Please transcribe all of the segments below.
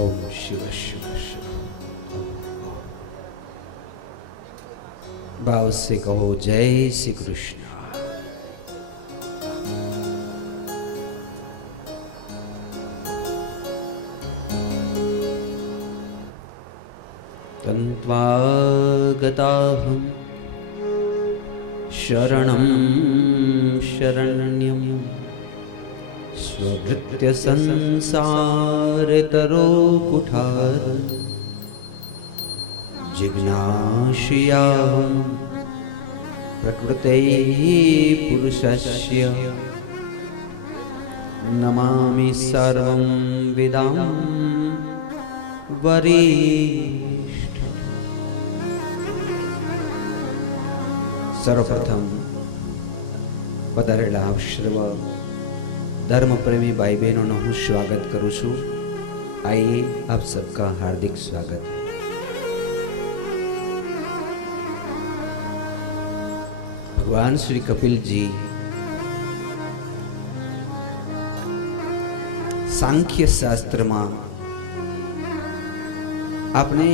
ઓમ શિવ શિવ શિવ. ભાવ से કહો જય શ્રી કૃષ્ણ. તન્ત્વાગતાહં શરણં શરણ્યં સ્વભૃત્ય સંસારતરો કુઠાર જિજ્ઞાસયાહં પ્રકૃતે પુરુષસ્ય નમામિ સર્વં વિદાં વરિષ્ઠ. સર્વપ્રથમ પધારેલા આપ સર્વ धर्म प्रेमी भाई बहनों हूँ स्वागत करूँ छू. आइए आप सबका हार्दिक स्वागत है. भगवान श्री कपिल जी सांख्य शास्त्र में आपने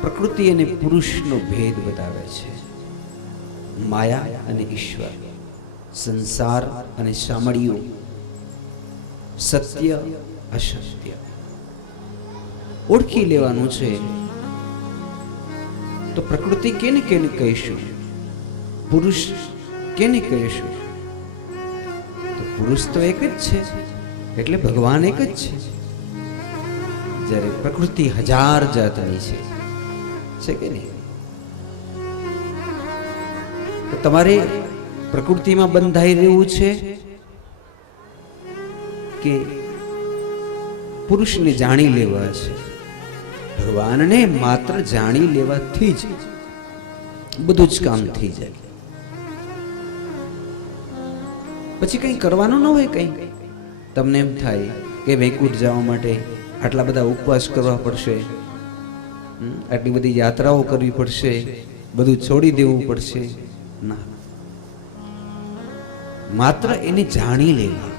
प्रकृति और पुरुष नो भेद बतावे छे. माया और ईश्वर, संसार और सामड़ियों, सत्य असत्य ओळखी लेवानुं छे. तो प्रकृति केने केने कहीशुं, पुरुष केने कहीशुं. तो पुरुष तो एक ज छे, એટલે ભગવાન એક જ છે. જ્યારે પ્રકૃતિ હજાર જાતની છે કે નહીં? તો તમારે પ્રકૃતિમાં બંધાઈ રહેવું છે કે પુરુષને જાણી લેવા છે? ભગવાનને માત્ર જાણી લેવાથી જ બધું જ કામ થઈ જાય. પછી કંઈ કરવાનું ન હોય. કંઈ તમને એમ થાય કે વૈકુંઠ જવા માટે આટલા બધા ઉપવાસ કરવા પડશે, આટલી બધી યાત્રાઓ કરવી પડશે, બધું છોડી દેવું પડશે. ના, માત્ર એને જાણી લેવા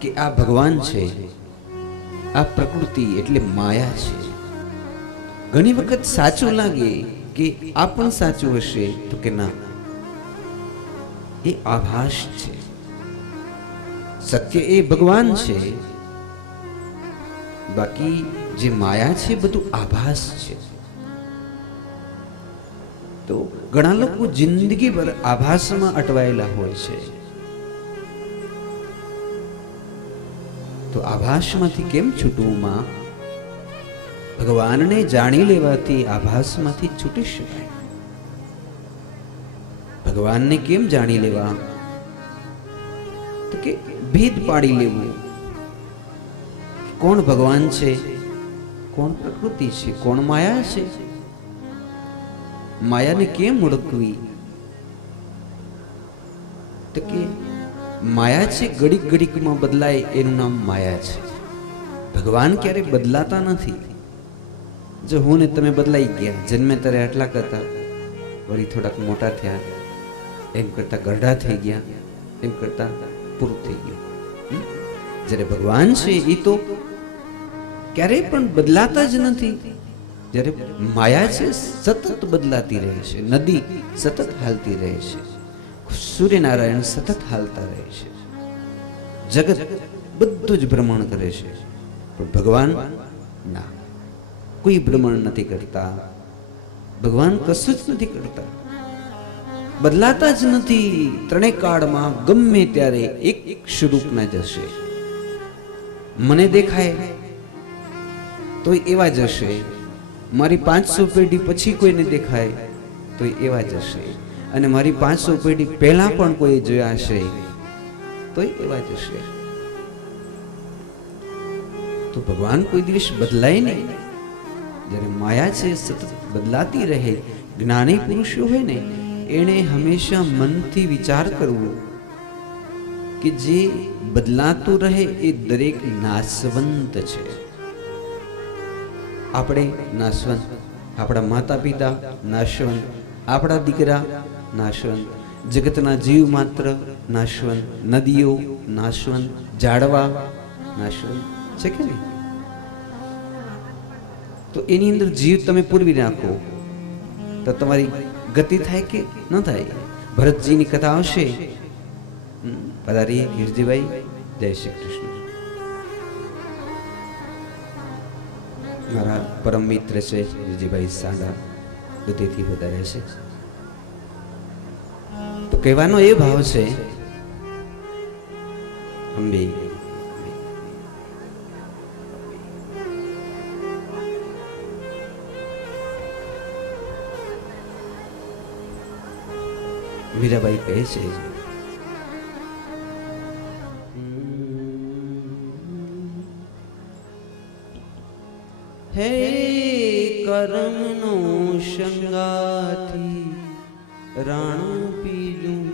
કે આ ભગવાન છે, આ પ્રકૃતિ એટલે માયા છે. ઘણી વખત સાચું લાગે કે આ પણ સાચું હશે, તો કે ના, એ આભાસ છે. સત્ય એ ભગવાન છે, બાકી જે માયા છે બધું આભાસ છે. તો ઘણા લોકો જિંદગી ભર આભાસમાં અટવાયેલા હોય છે. તો આભાસમાંથી કેમ છૂટવું માં? ભગવાનને જાણી લેવાથી આભાસમાંથી છૂટી શકાય. ભગવાનને કેમ જાણી લેવા? તો કે ભેદ પાડી લેવું. કોણ ભગવાન છે, કોણ પ્રકૃતિ છે, કોણ માયા છે? માયાને કેમ ઓળખવી? તો કે માયા છે ઘડીક ઘડીકમાં બદલાય, એનું નામ માયા છે. ભગવાન ક્યારે બદલાતા નથી. જો હું ને તમે બદલાઈ ગયા, જન્મે ત્યારે આટલા કરતા, વળી થોડાક મોટા થયા, એમ કરતા ગરડા થઈ ગયા, એમ કરતા પૂરું થઈ ગયું. જ્યારે ભગવાન છે એ તો ક્યારેય પણ બદલાતા જ નથી. જ્યારે માયા છે સતત બદલાતી રહે છે. નદી સતત હાલતી રહે છે, સૂર્યનારાયણ સતત હાલતા રહે છે, જગત બધું જ ભ્રમણ કરે છે. પણ ભગવાન ના, કોઈ ભ્રમણ નથી કરતા. ભગવાન કશું જ નથી કરતા, બદલાતા જ નથી. ત્રણેય કાળમાં ગમે ત્યારે એક સ્વરૂપના જશે. મને દેખાય તો એવા જશે, મારી 500 પેઢી પછી કોઈને દેખાય તો એવા જશે, અને મારી 500 પેઢી પહેલા પણ કોઈ જોયા હશે તો એવા જશે. તો ભગવાન કોઈ દિવસ બદલાય નહીં. જ્યારે માયા છે સતત બદલાતી રહે. જ્ઞાની પુરુષો હોય ને એણે હંમેશા મનથી વિચાર કરવો કે જે બદલાતું રહે એ દરેક નાશવંત છે. આપણે નાશવંત, આપણા માતા પિતા નાશવંત, આપણા દીકરા નાશવંત, જગતના જીવ માત્ર નાશવંત, નદીઓ નાશવંત, ઝાડવા નાશવંત છે કે નહીં? તો એની અંદર જીવ તમે પૂરવી નાખો તો તમારી ગતિ થાય કે ન થાય? ભરતજીની કથા આવશે. પધારીએ હિરજીભાઈ. જય શ્રી કૃષ્ણ. મારા પરમ મિત્ર છે હિરજીભાઈ સાંડા, દુધીથી વધારે છે. તો કહેવાનો એ ભાવ છે, અંબે મીરાબાઈ કહે છે, હે કરમનો સંગાથી રાણ પીલું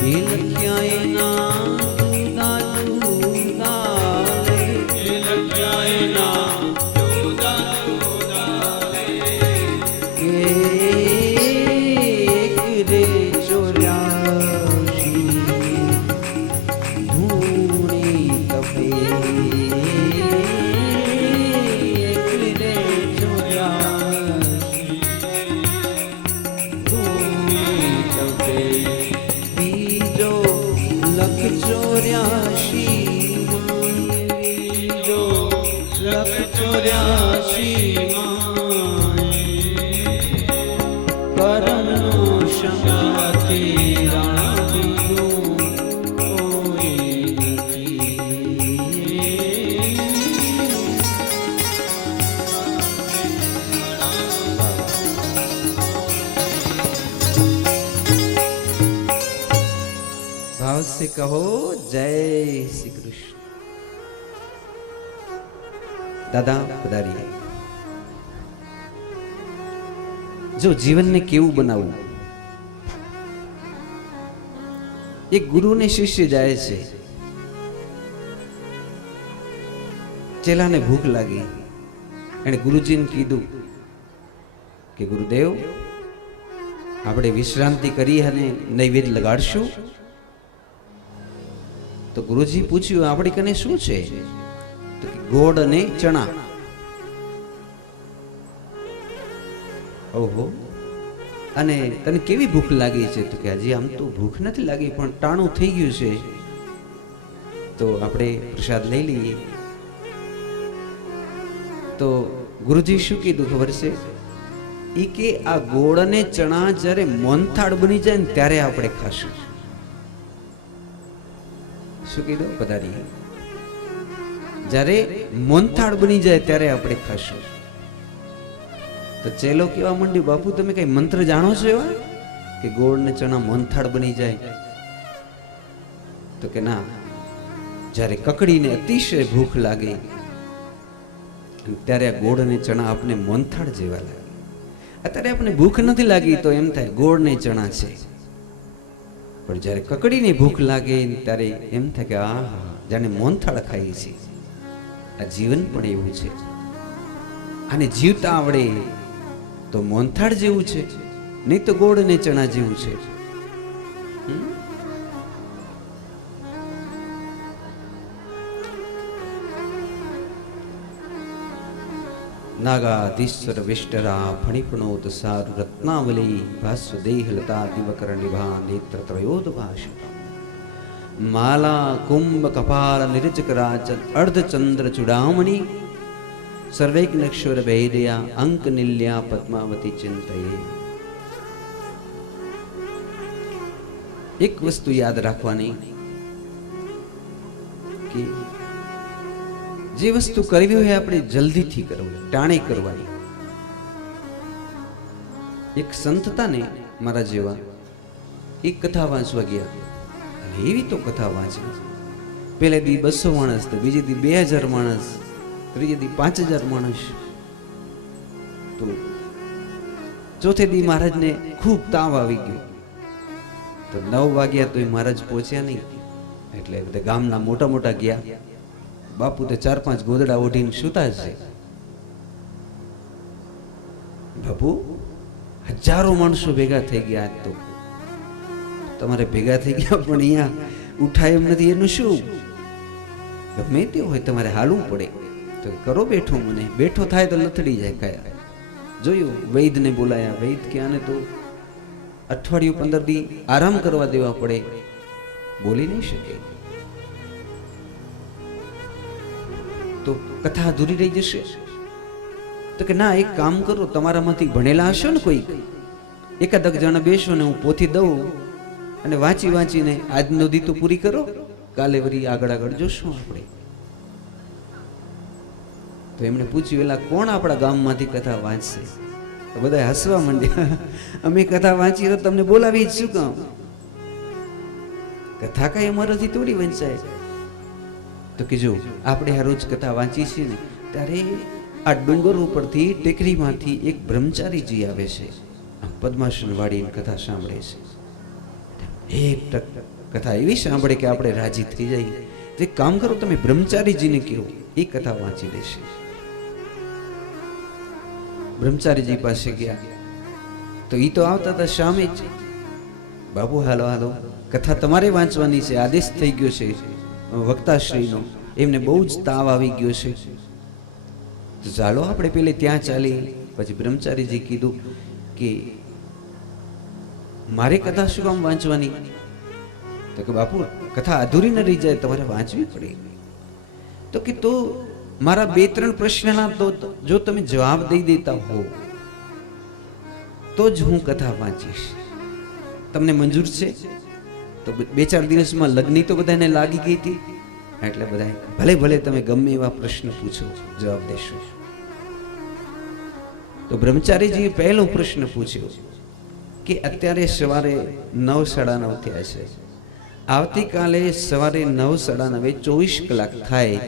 એ લખ્યા એના જુદા જુદા લે, એ લખ્યા એના જુદા જુદા લે. એક રે 84 ધૂણી તપે, એક રે 84 ધૂણી તપે. બીજો લખ 84 બીજો લખ 84 પરમનો શંકાતે રાણા બીજું કોઈ નથી. ભાવ સે કહો જય શ્રી કૃષ્ણ. દાદા પધારીએ. જો જીવનને કેવું બનાવવું, એક ગુરુ ને શિષ્ય જાય છે, ચેલાને ભૂખ લાગી, એને ગુરુજીને કીધું કે ગુરુદેવ આપણે વિશ્રાંતિ કરી અને નૈવેદ્ય લગાડશું. તો ગુરુજી પૂછ્યું આપણી કને શું છે? તો ગોળ અને ચણા. ઓહો, અને તને કેવી ભૂખ લાગી છે? તો કે હજી આમ તો ભૂખ નથી લાગી, પણ ટાણું થઈ ગયું છે, તો આપણે પ્રસાદ લઈ લઈએ. તો ગુરુજી શું કીધું ખબર છે? ઈ કે આ ગોળ અને ચણા જ્યારે મોનથાળ બની જાય ને ત્યારે આપણે ખાશું. શું કીધું? પધારી. જ્યારે મોનથાળ બની જાય ત્યારે આપણે ખાશું. તો ચેલો કેવા માંડ્યો, બાપુ તમે કઈ મંત્ર જાણો છો એવા કે ગોળ ને ચણા મોનથાળ બની જાય? તો કે ના, જ્યારે કકડીને અતિશય ભૂખ લાગે ત્યારે આ ગોળ અને ચણા આપણે મોનથાળ જેવા લાગે. અત્યારે આપણે ભૂખ નથી લાગી તો એમ થાય ગોળ ને ચણા છે, પણ જ્યારે કકડીને ભૂખ લાગે ત્યારે એમ થાય કે આ જાણે મોનથાળ ખાઈએ છીએ. આ જીવન પણ એવું છે. આને જીવતા આવડે તો મોનથાળ જેવું છે, નહીં તો ગોળ ને ચણા જેવું છે. નાગાધીશ્વર વિષ્ટરા ફણિપણોત સારુ રત્નાવલી ભાસ્વ દેહ લતા દિવકર નિભા નેત્ર ત્રયોદ ભાષિત માલા કુંભ કપાલ નિરજકરાજ અર્ધચંદ્ર ચુડામણી સર્વૈજ્ઞેશ્વર ભૈદયા અંક નિલ્યા પદ્માવતી ચિંતયે. એક વસ્તુ યાદ રાખવાની કે જે વસ્તુ કરવી હોય આપણે જલ્દીથી કરવું, ટાણે કરવાની. એક સંત હતા ને મારા જેવા, એક કથા વાંચવા ગયા, અને એવી તો કથા વાંચી. પહેલે દી 200 માણસ, તો બીજે દી 2000 માણસ, ત્રીજે દી 5000 માણસ. તો ચોથે દી મહારાજને ખૂબ તાવ આવી ગયો. તો 9 વાગ્યા તો મહારાજ પહોંચ્યા નહીં, એટલે બધા ગામના મોટા મોટા ગયા. બાપુ તો 4-5 ગોદડા ઓઢીને સૂતા છે. બાપુ હજારો માણસો ભેગા થઈ ગયા. આજ તો તમારે ભેગા થઈ ગયા, પણ અહીંયા ઉઠાય એમ નથી, એનું શું? ગમે તે હોય તમારે હાલવું પડે. તો કરો બેઠો, મને બેઠો થાય તો લથડી જાય કયા. જોયું, વૈદને બોલાયા. વૈદ કે આને તો અઠવાડિયું 15 દી આરામ કરવા દેવા પડે, બોલી નહીં શકે, તો કથા અધૂરી રહી જશે. તો કે ના, એક કામ કરો, તમારામાંથી ભણેલા હશો ને કોઈ, એકાદક જણા બેસો ને હું પોથી દઉં, અને વાંચી વાંચીને આજનો દી તો પૂરી કરો, કાલે વળી આગળ આગળ જોશું આપણે. તો એમણે પૂછ્યું, એલા કોણ આપણા ગામમાંથી કથા વાંચશે? તો બધા હસવા માંડ્યા. અમે કથા વાંચી તો તમને બોલાવી જ શું કામ? કથા કઈ અમારાથી થોડી વંચાય. તો કે જો આપણે આ રોજ કથા વાંચી છીએ ને, ત્યારે આ ડુંગર ઉપરથી ટેકરીમાંથી એક બ્રહ્મચારીજી આવે છે, પદ્માસન વાળીને કથા સાંભળે છે. એક કથા એવી સાંભળે કે આપણે રાજી થઈ જઈએ. તો એક કામ કરો, તમે બ્રહ્મચારીજીને કહો, એ કથા વાંચી દેશે. બ્રહ્મચારીજી પાસે ગયા તો એ તો આવતા હતા સામે જ. બાબુ હાલો હાલો, કથા તમારે વાંચવાની છે, આદેશ થઈ ગયો છે વક્તાશ્રીનો, એમને બહુ જ તાવ આવી ગયો છે. તો ચાલો આપણે પેલે ત્યાં ચાલી. પછી બ્રહ્મચારીજી કીધું કે મારે કથા શું કામ વાંચવાની? તો કે બાપુ કથા અધૂરી ન રહી જાય, તમારે વાંચવી પડે. તો કે તો મારા 2-3 પ્રશ્નના તો જો તમે જવાબ દઈ દેતા હો તો જ હું કથા વાંચીશ. તમને મંજૂર છે? તો 2-4 દિવસમાં લગ્ન તો બધાને લાગી ગઈ હતી, એટલે બધા ભલે ભલે તમે ગમે એવા પ્રશ્ન પૂછો, જવાબ દેશો. તો બ્રહ્મચારીજીએ પહેલો પ્રશ્ન પૂછ્યો કે અત્યારે સવારે 9:30 થયા છે, આવતીકાલે સવારે 9:30 24 કલાક થાય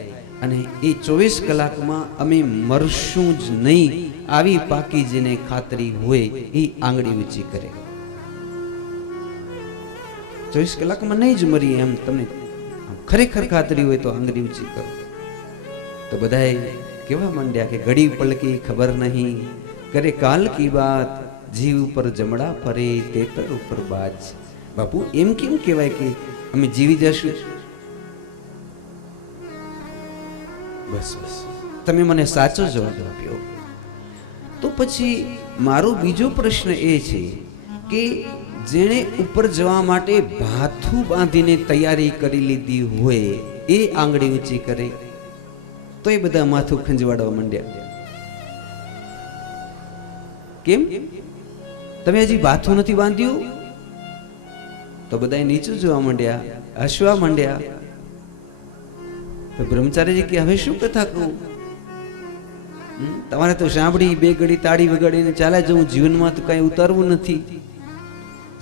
અને એ 24 કલાકમાં અમે મરશું જ નહીં, આવી પાકી જેને ખાતરી હોય એ આંગળી ઊંચી કરે. 24 કલાકમાં નહીં જ મરી એમ તમને ખરેખર ખાતરી હોય તો આંગળી ઊંચી કરો. તો બધાએ કેવા માંડ્યા કે ઘડી પલકી ખબર નહીં, કરે કાલ કી બાત, જીવ ઉપર જમડા ફરે તેતર ઉપર બાજ. બાપુ એમ કેમ કહેવાય કે અમે જીવી જશું? બસ બસ, તમે મને સાચો જવાબ આપ્યો. તો પછી મારો બીજો પ્રશ્ન એ છે કે જેણે ઉપર જવા માટે ભાથું બાંધીને તૈયારી કરી લીધી હોય એ આંગળી ઊંચી કરે, તો એ બધા માથું ખંજવાડવા માંડ્યા. કેમ? તમે હજી ભાથું નથી બાંધ્યું? તો બધા નીચું જોવા માંડ્યા, હસવા માંડ્યા. તો બ્રહ્મચારીજી કે હવે શું કથા કહું? તમારે તો સાંભળી 2 ઘડી તાળી વગાડીને ચાલે જવું, જીવનમાં તો કઈ ઉતારવું નથી.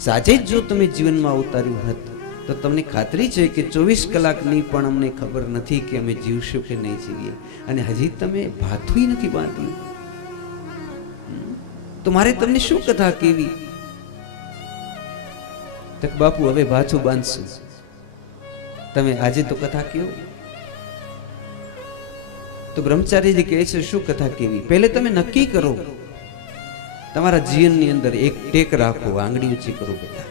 સાચે જ જો તમે જીવનમાં ઉતાર્યું હોત તો તમને ખાતરી છે કે 24 કલાકની પણ અમને ખબર નથી કે અમે જીવશું કે નહીં જીવીએ, અને હજી તમે ભાથું નથી બાંધ્યું. તો મારે તમને શું કથા કેવી? તો બાપુ હવે ભાથું બાંધશું, તમે આજે તો કથા કહો. તો બ્રહ્મચારીજી કહે છે શું કથા કેવી? પહેલે તમે નક્કી કરો, તમારા જીવનની અંદર એક ટેક રાખો, આંગળી ઊંચી કરો. બધા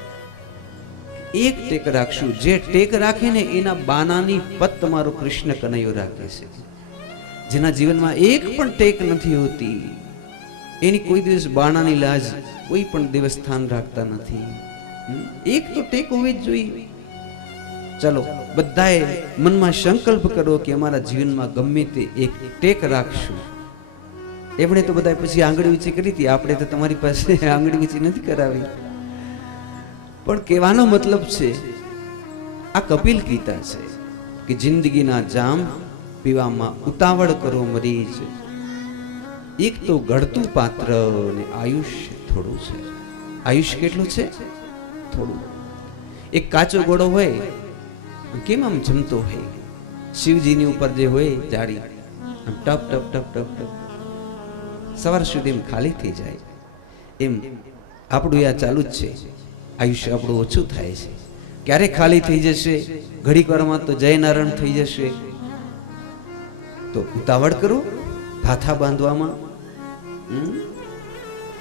એક ટેક રાખશું, જે ટેક રાખે ને એના બાનાની પત તમારો કૃષ્ણ કનૈયો રાખે છે. જેના જીવનમાં એક પણ ટેક નથી હોતી, એની કોઈ દિવસ બાણાની લાજ કોઈ પણ દિવસ સ્થાન રાખતા નથી. એક તો ટેક હોવી જ જોઈએ. ચાલો બધાએ મનમાં સંકલ્પ કરો કે અમારા જીવનમાં ગમે તે એક ટેક રાખશું. એમણે તો બધા પછી આંગળી ઊંચી કરી હતી, આપણે તો તમારી પાસે આંગળી ઊંચી નથી કરાવી. પણ કહેવાનો મતલબ છે આ કપિલ ગીતા છે કે જિંદગીના જામ પીવામાં ઉતાવળ કરો મરીજ, એક તો ગળતું પાત્ર અને આયુષ્ય થોડું છે. આયુષ્ય કેટલું છે? થોડું. એક કાચો ઘોડો હોય કેમ આમ જમતો હોય, શિવજીની ઉપર જે હોય જાડી, આમ ટપ ટપ ટપ ટપ ટપ સવાર સુધી એમ ખાલી થઈ જાય. એમ આપણું આ ચાલુ જ છે, આયુષ્ય આપણું ઓછું થાય છે. ક્યારે ખાલી થઈ જશે? ઘડીક વારમાં તો જય નારાયણ થઈ જશે. તો ઉતાવળ કરો ભાથા બાંધવામાં.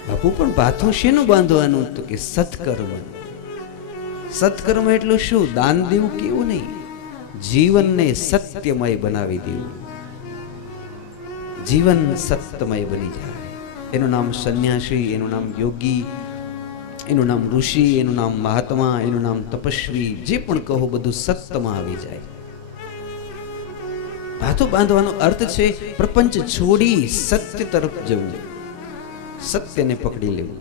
બાપુ પણ ભાથું શેનું બાંધવાનું? તો કે સત્કર્મ. સત્કર્મ એટલું શું? દાન દેવું કેવું નહીં, જીવનને સત્યમય બનાવી દેવું. જીવન સત્યમય બની જાય. એનું નામ સંન્યાસી, એનું નામ યોગી, એનું નામ ઋષિ, એનું નામ મહાત્મા, એનું નામ તપસ્વી, જે પણ કહો બધું સત્યમાં આવી જાય. ભાથું બાંધવાનો અર્થ છે પ્રપંચ છોડી સત્ય તરફ જવું, સત્યને પકડી લેવું.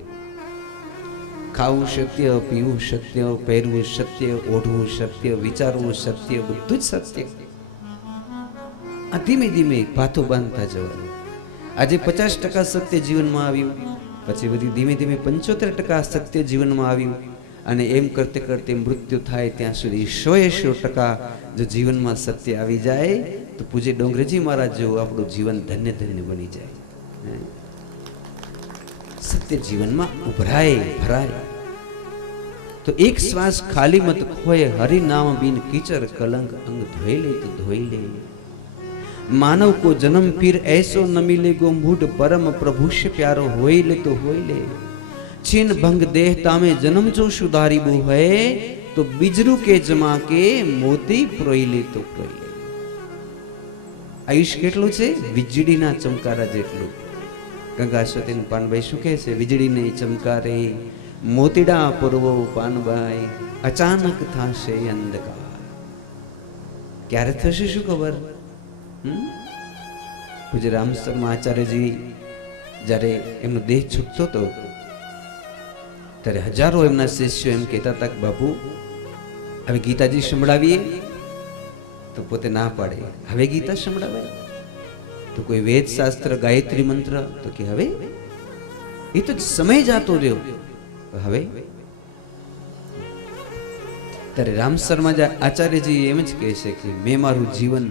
ખાવું સત્ય, પીવું સત્ય, પહેરવું સત્ય, ઓઢવું સત્ય, વિચારવું સત્ય, બધું જ સત્ય. આ ધીમે ધીમે ભાથું બાંધતા જવાનું. આજે 50% સત્ય જીવનમાં આવ્યું, પછી બધી ધીમે ધીમે 75% સત્ય જીવનમાં આવ્યું, અને એમ કરતે કરતે મૃત્યુ થાય ત્યાં સુધી 100% જો જીવનમાં સત્ય આવી જાય તો પૂજ્ય ડોંગરેજી મહારાજ જેવું આપણું જીવન ધન્ય ધન્ય બની જાય. સત્ય જીવનમાં ઉભરાય ભરાય. તો तो एक श्वास खाली मत खोए, हरि नाम बिन कीचर कलंक अंग धोई ले तो धोई ले। मानव को जन्म फिर ऐसो न मिले गो मूढ़, परम प्रभु से प्यारो होई ले तो होई ले। छिन भंग देहता में जन्म जो सुधारी बो है, तो बिजरू के जमा के मोती प्रोई ले तो प्रोई ले। आयुष्य કેટલું છે? વીજળીના ચમકારા જેટલું. ગંગાશ્વતીન પાનભાઈ શું કહે છે? વીજળીને ચમકારે મોતીડા પૂરવો પાનભાઈ, અચાનક થશે અંધકાર. ક્યારે થશે શું ખબર? પૂજ્ય રામ શર્મા આચાર્યજી જ્યારે એમનો દેહ છૂટતો હતો ત્યારે હજારો એમના શિષ્યો એમ કહેતા હતા કે બાપુ હવે ગીતાજી સંભળાવીએ, તો પોતે ના પાડે. હવે ગીતા સંભળાવે? તો કોઈ વેદ શાસ્ત્ર ગાયત્રી મંત્ર? તો કે હવે એ તો સમય જાતો રહ્યો, હવે. ત્યારે રામ શર્મા આચાર્યજી એમ જ કહે છે કે મેં મારું જીવન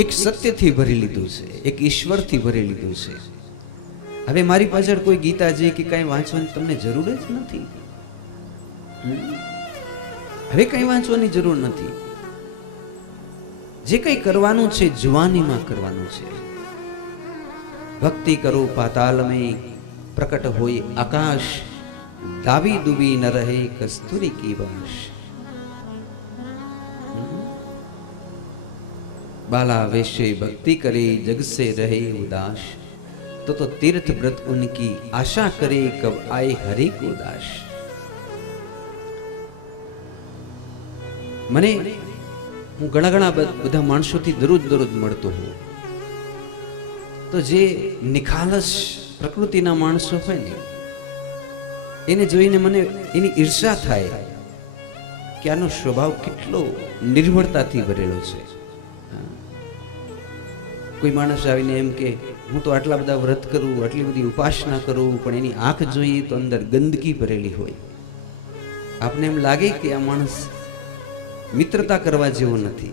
એક સત્યથી ભરી લીધું છે, એક ઈશ્વરથી ભરી લીધું છે. હવે મારી પાછળ કોઈ ગીતાજી કે કઈ વાંચવાની તમને જરૂર જ નથી. હવે કઈ વાંચવાની જરૂર નથી. જે કઈ કરવાનું છે જુવાનીમાં કરવાનું છે. ભક્તિ કરો પાતાલ મેં પ્રકટ હોય આકાશ, દાવી દુબી ન રહે કસ્તુરી કી બાશ. बाला वैश्य भक्ति करे जग से रहे उदास, तो तीर्थ व्रत उनकी आशा करे कब आए हरि को दास. મને હું ઘણા બધા માણસોથી દરરોજ મળતો હોઉં, તો જે નિખાલસ પ્રકૃતિના માણસો હોય ને એને જોઈને મને એની ઈર્ષા થાય કે આનો સ્વભાવ કેટલો નિર્ભરતાથી ભરેલો છે. કોઈ માણસ આવીને એમ કે હું તો આટલા બધા વ્રત કરું, આટલી બધી ઉપાસના કરું, પણ એની આંખ જોઈએ તો અંદર ગંદકી ભરેલી હોય. આપને એમ લાગે કે આ માણસ મિત્રતા કરવા જેવો નથી.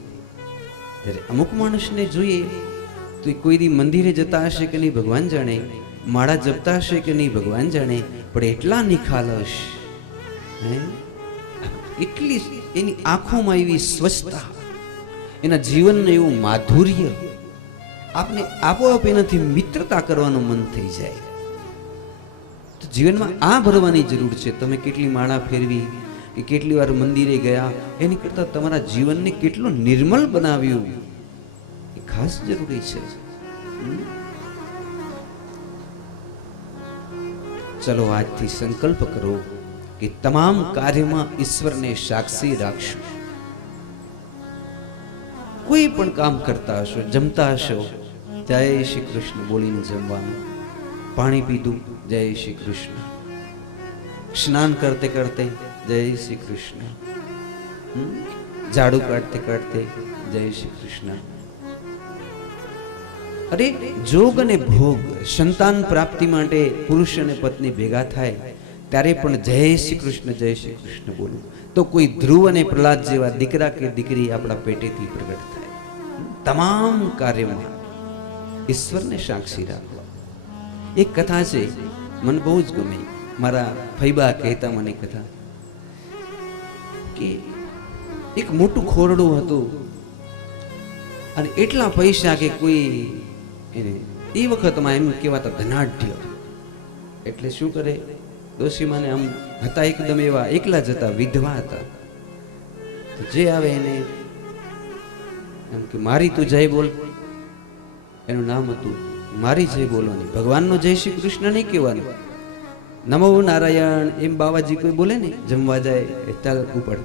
ત્યારે અમુક માણસને જોઈએ તો કોઈ દી મંદિરે જતા હશે કે નહીં ભગવાન જાણે, માળા જપતા હશે કે નહીં ભગવાન જાણે, પણ એટલા નિખાલસ, એટલી એની આંખોમાં એવી સ્વચ્છતા, એના જીવનનું એવું માધુર્ય, આપને આપોઆપ એનાથી મિત્રતા કરવાનું મન થઈ જાય. તો જીવનમાં આ ભરવાની જરૂર છે. તમે કેટલી માળા ફેરવી કે કેટલી વાર મંદિરે ગયા, એની કરતાં તમારા જીવનને કેટલું નિર્મલ બનાવ્યું એ ખાસ જરૂરી છે. ચલો આજથી સંકલ્પ કરો કે તમામ કાર્યમાં ઈશ્વરને સાક્ષી રાખશું. કોઈ પણ કામ કરતા હશો, જમતા હશો, જય શ્રી કૃષ્ણ બોલીને જમવાનું. પાણી પીધું, જય શ્રી કૃષ્ણ. સ્નાન કરતે કરતે જય શ્રી કૃષ્ણ. ઝાડુ કાઢતે કાઢતે જય શ્રી કૃષ્ણ. અરે જોગ અને ભોગ, સંતાન પ્રાપ્તિ માટે પુરુષ અને પત્ની ભેગા થાય ત્યારે પણ જય શ્રી કૃષ્ણ બોલું. તો કોઈ ધ્રુવ અને પ્રહલાદ જેવા દીકરા કે દીકરી આપણા પેટેથી પ્રગટ થાય. તમામ કાર્યમાં ઈશ્વરને સાક્ષી રાખવા. એક કથા છે, મને બહુ જ ગમે. મારા ફૈબા કહેતા મને કથા કે એક મોટું ખોરડું હતું અને એટલા પૈસા કે કોઈ એ વખતમાં એમ કહેવાતા ધનાઢ્ય. એટલે શું કરે, ડોશીમાને આમ હતા એકદમ એવા એકલા જ હતા, વિધવા હતા. તો જે આવે એને એમ કે મારી તું જય બોલ. એનું નામ હતું મારી જય બોલવાની. ભગવાનનો જય શ્રી કૃષ્ણ નહીં કહેવાનું. નમો નારાયણ એમ બાવાજી કોઈ બોલે ને જમવા જાય ચાલ ઉપર,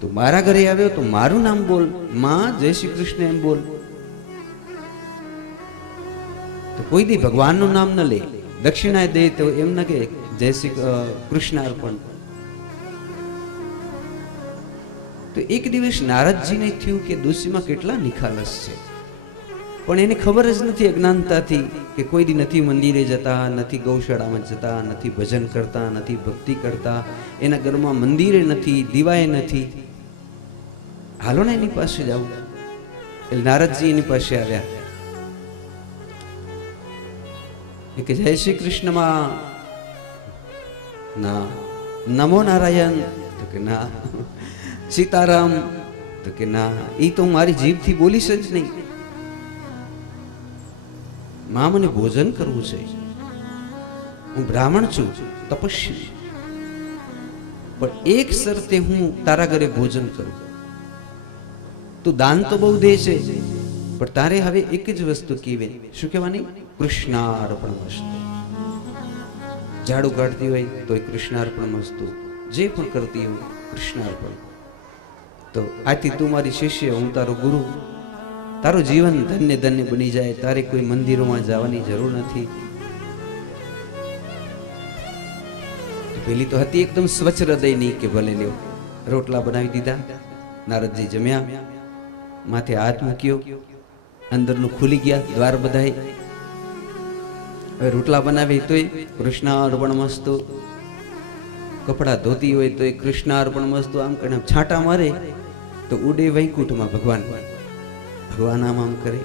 તો મારા ઘરે આવ્યો તો મારું નામ બોલ, માં જય શ્રી કૃષ્ણ એમ બોલ. તો કોઈ દી ભગવાનનું નામ ન લે, દક્ષિણા દે તો એમ ન કે જય શ્રી કૃષ્ણ અર્પણ. તો એક દિવસ નારદજીને થયું કે ડોશીમાં કેટલા નિખાલસ છે, પણ એને ખબર જ નથી અજ્ઞાનતાથી કે કોઈ દી નથી મંદિરે જતા, નથી ગૌશાળામાં જતા, નથી ભજન કરતા, નથી ભક્તિ કરતા, એના ઘરમાં મંદિરે નથી, દીવાએ નથી. હાલો ને એની પાસે જાવ. એટલે નારદજી એની પાસે આવ્યા. કે જય શ્રી કૃષ્ણમાં ના. નમો નારાયણ તો કે ના. સીતારામ તો કે ના, એ તો હું મારી જીભથી બોલીશ જ નહીં. માં મને ભોજન કરવું છે, હું બ્રાહ્મણ છું, તપસ્વી, પણ એક શરતે હું તારા ઘરે ભોજન કરું. તું દાન તો બહુ દે છે, પણ તારે હવે એક જ વસ્તુ કહેવાય. શું કહેવાની? કૃષ્ણાર્પણમસ્તુ. ઝાડુ કાઢતી હોય તો કૃષ્ણાર્પણમસ્તુ, જે પણ કરતી હોય કૃષ્ણાર્પણ. તો આથી તું મારી શિષ્ય, હું તારો ગુરુ, તારું જીવન ધન્ય ધન્ય બની જાય, તારે કોઈ મંદિરોમાં જવાની જરૂર નથી. પેલી તો હતી એકદમ સ્વચ્છ હૃદયની કે ભલે લ્યો. રોટલા બનાવી દીધા, નારદજી જમ્યા, માથે હાથ મૂક્યો, અંદરનું ખુલી ગયા દ્વાર બધાય. હવે રોટલા બનાવી તોય કૃષ્ણાર્પણમસ્તુ, કપડા ધોતી હોય તો કૃષ્ણાર્પણમસ્તુ. આમ કરીને છાંટા મારે તો ઉડે વૈકુંઠમાં ભગવાન. ભગવાન આમ કરે,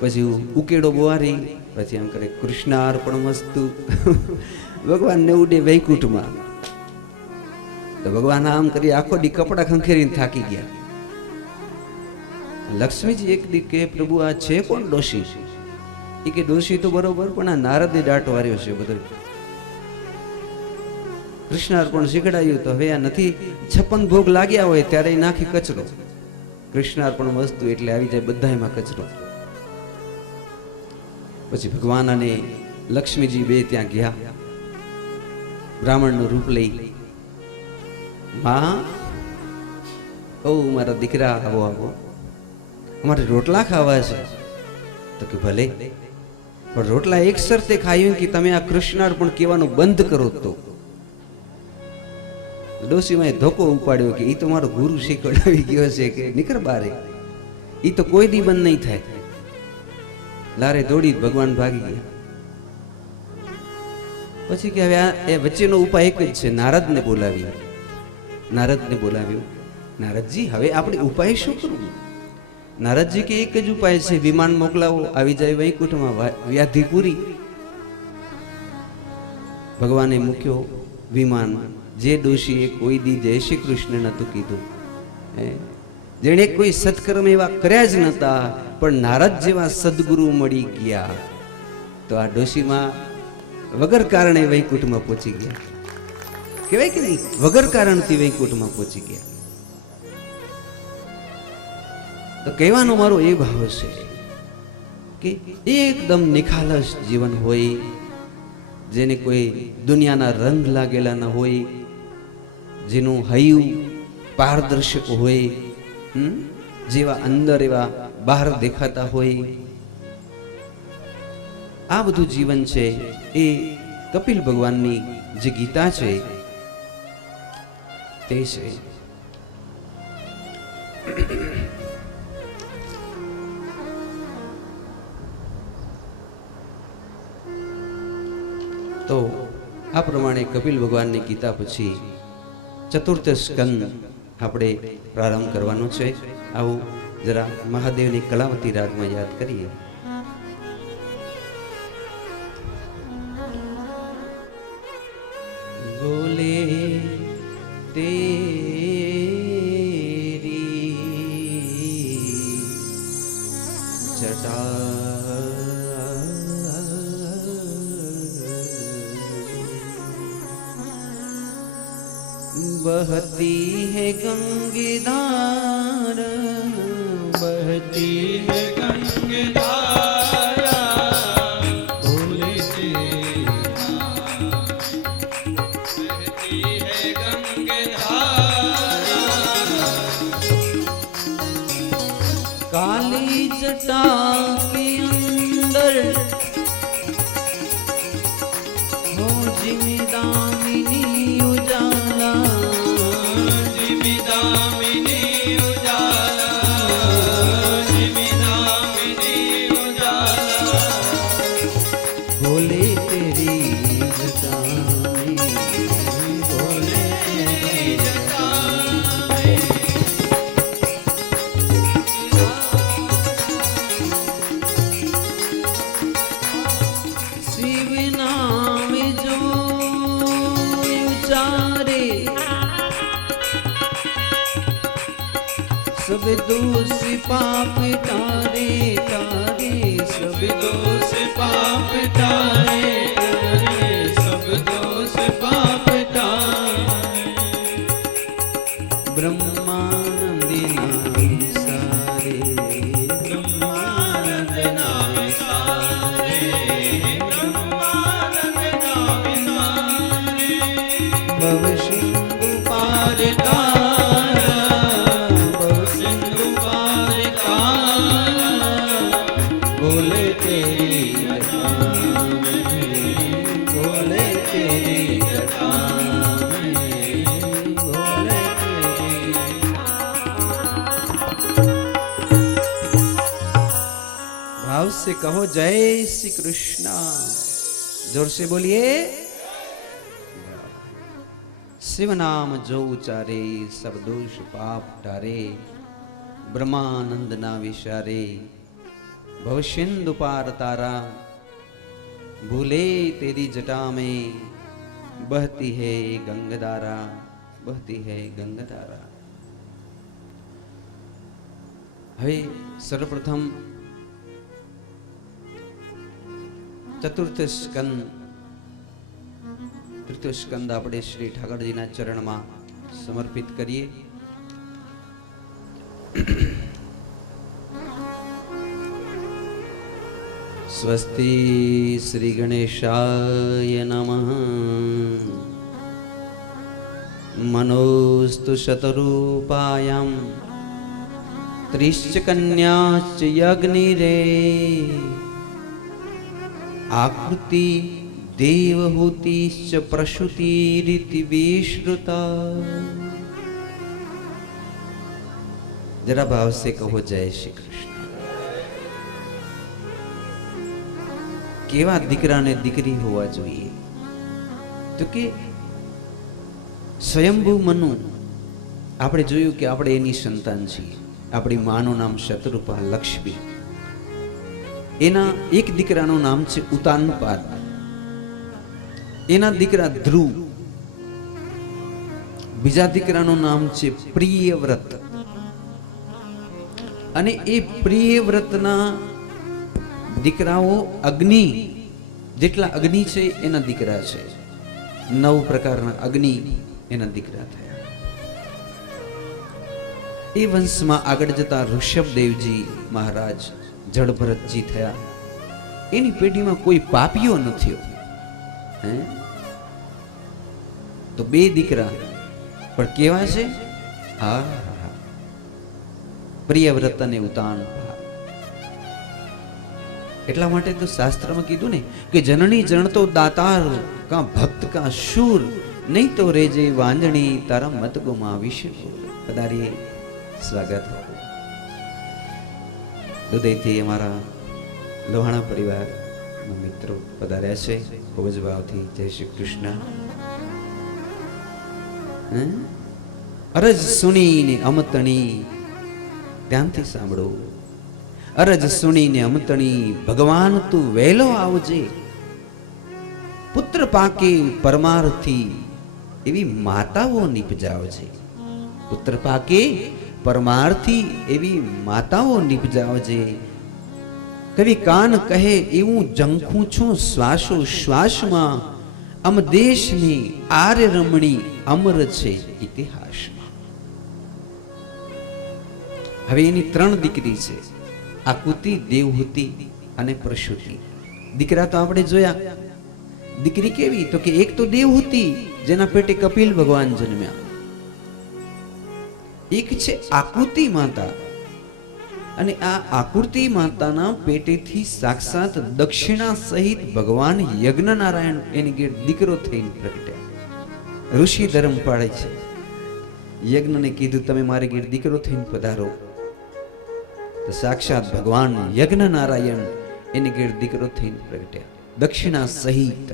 પછી ઉકેડો બોવારી, પછી આમ કરે કૃષ્ણાર્પણમસ્તુ. ભગવાનને ઉડે વૈકુંઠમાં. તો ભગવાન આમ કરી આખો દી કપડા ખંખેરીને થાકી ગયા. લક્ષ્મીજી એક દી કે પ્રભુ આ છે કોણ ડોશી? એ કે ડોશી તો બરોબર, પણ આ નારદે દાટ વાર્યો છે બધો. કૃષ્ણાર્પણ શીખડાયું તો હવે આ નથી. 56 ભોગ લાગ્યા હોય ત્યારે નાખી કચરો. કૃષ્ણાર્પણ વસ્તુ એટલે આવી જાય બધાયમાં કચરો. પછી ભગવાન અને લક્ષ્મીજી બે ત્યાં ગયા, બ્રાહ્મણનું રૂપ લઈ. માં, ઓ મારા દીકરા, આવો આવો, અમારે રોટલા ખાવા છે. તો કે ભલે, પણ રોટલા એક શરતે ખાયું કે તમે આ કૃષ્ણાર્પણ કહેવાનું બંધ કરો. તો ડોશીમાં ધોકો ઉપાડ્યો કે એ તો મારો ગુરુ શીખવાડી ગયો છે કે નીકળ બારે, એ તો કોઈ દી બંધ નહીં થાય. લારે દોડી ભગવાન ભાગી ગયા. પછી કે હવે એ વચ્ચેનો ઉપાય એક જ છે, નારદને બોલાવી. નારદને બોલાવ્યો. નારદજી, હવે આપણે ઉપાય શું કરવું? નારદજી કે એક જ ઉપાય છે, વિમાન મોકલાવો, આવી જાય વૈકુંઠમાં, વ્યાધિ પૂરી. ભગવાને મૂક્યો વિમાન. જે ડોશીએ કોઈ દી જય શ્રી કૃષ્ણ નતું કીધું, જેણે કોઈ સત્કર્મ એવા કર્યા જ નતા, પણ નારદ જેવા સદગુરુ મળી ગયા, તો આ ડોશીમાં વગર કારણે વૈકુંઠમાં પહોંચી ગયા. કહેવાય કે નહીં, વગર કારણથી વૈકુંઠમાં પહોંચી ગયા. તો કહેવાનો મારો એ ભાવ છે કે એકદમ નિખાલસ જીવન હોય, જેને કોઈ દુનિયાના રંગ લાગેલા ન હોય, જેનું હૈયું પારદર્શક હોય, જેવા અંદર એવા બહાર દેખાતા હોય, આ બધું જીવન છે એ કપિલ ભગવાનની જે ગીતા છે તે છે. તો આ પ્રમાણે કપિલ ભગવાનની ગીતા પછી ચતુર્થ સ્કંદ આપણે પ્રારંભ કરવાનો છે. આવું જરા મહાદેવની કલાવતી રાગમાં યાદ કરીએ. બોલે તેરી જટા बहती है गंगेधार, बहती है गंगेधारा, बोले बहती है गंगेधारा, काली जटा के अंदर हो जिमिदामिनी उजाला, जिमिदामिनी उजाला, जिमिदामिनी उजाला, बोले तेरी जटा में, बोले तेरी जटा में, शिव नाम जो विचारे, सब दोष पाप टारे टारे, सब दोष पाप टारे टारे, सब दोष पाप टारे। ब्रह्मानंदी नाम सारे, ब्रह्मानंद नाम सारे, ब्रह्मानंद नाम सारे। भव सिंधु पार तारा, भव सिंधु पार तारा, बोले तेरी जटा में, बोले तेरी जटा में, बोले तेरी। भाव से कहो जय श्री कृष्ण, जोर से बोलिए। शिव नाम जो उचारे, सब दोष पाप टारे, ब्रह्मानंद ना विचारे, भव सिंधु पार तारा, भूले तेरी जटा में, बहती है गंगाधारा, बहती है गंगाधारा। હવે સર્વપ્રથમ ચતુર્થ સ્કંદ, તૃતીય સ્કંદ આપણે શ્રી ઠાકરજીના ચરણમાં સમર્પિત કરીએ. સ્વસ્તિ શ્રી ગણેશાય નમઃ. मनोस्तु शतरूपायां त्रिश्च कन्याश्च यज्ञिरे, आकृति देवहूतिश्च प्रसूतिरिति विश्रुता. जरा भाव से कहो जय श्री कृष्ण. केवा दीकरा ने दीकरी होवा જોઈએ? તો કે સ્વયંભૂ મનુ આપણે જોયું કે આપણે એની સંતાન છીએ. આપણી માનું નામ શતરૂપા લક્ષ્મી, એના એક દીકરાનું નામ છે ઉતાનપાદ, એના દીકરા ધ્રુવ, બીજા દીકરાનું નામ છે પ્રિયવ્રત, અને એ પ્રિયવ્રતના દીકરાઓ અગ્નિ, જેટલા અગ્નિ છે એના દીકરા છે. 9 પ્રકારના અગ્નિ એના દીકરા થયા. એ વંશમાં આગળ જતા ઋષભદેવજી મહારાજ જડભરતજી થયા. એની પેઢીમાં કોઈ પાપીઓ ન થયો. તો 2 દીકરા પણ કેવા છે? હા, પ્રિયવ્રત અને ઉતાનપાદ. એટલા માટે તો શાસ્ત્રમાં કીધું ને કે જનની જણતો દાતાર, કા ભક્ત કા શૂર, નહીં તો રેજે વાંજણી તારા મત ગુમાવીશ. પધારીએ, સ્વાગત. હૃદયથી અમારા લોહાણા પરિવારના મિત્રો પધાર્યા છે. ખૂબ જ ભાવથી જય શ્રી કૃષ્ણ. અરજ સુણીને અમતણી, ધ્યાનથી સાંભળો. અરજ સુણીને અમતણી, ભગવાન તું વહેલો આવજે. પુત્ર પાકે પરમાર્થી, એવી માતાઓ નિપજાવજે. પુત્ર પાકે પરમાર્થી, એવી માતાઓ નિપજાવજે. કવિ કાન કહે એવું ઝંખું છું શ્વાસો શ્વાસમાં, અમ દેશની આર્ય રમણી અમર છે ઇતિહાસમાં. હવે એની 3 દીકરી છે, આકૃતિ, દેવહૂતિ અને પ્રસૂતિ. દીકરા તો આપણે જોયા. દીકરી કેવી? તો કે એક તો દેવહૂતિ, જેના પેટે કપિલ ભગવાન જન્મ્યા. એક છે આકૃતિ માતા, અને આ આકૃતિ માતાના પેટેથી સાક્ષાત દક્ષિણા સહિત ભગવાન યજ્ઞનારાયણ એની ઘેર દીકરો થઈને પ્રગટ્યા. ઋષિ ધર્મ પાળે છે. યજ્ઞને કીધું તમે મારી ઘેર દીકરો થઈને પધારો, તો સાક્ષાત ભગવાન યજ્ઞનારાયણ એની ઘેર દીકરો થઈને પ્રગટ્યા, દક્ષિણા સહિત.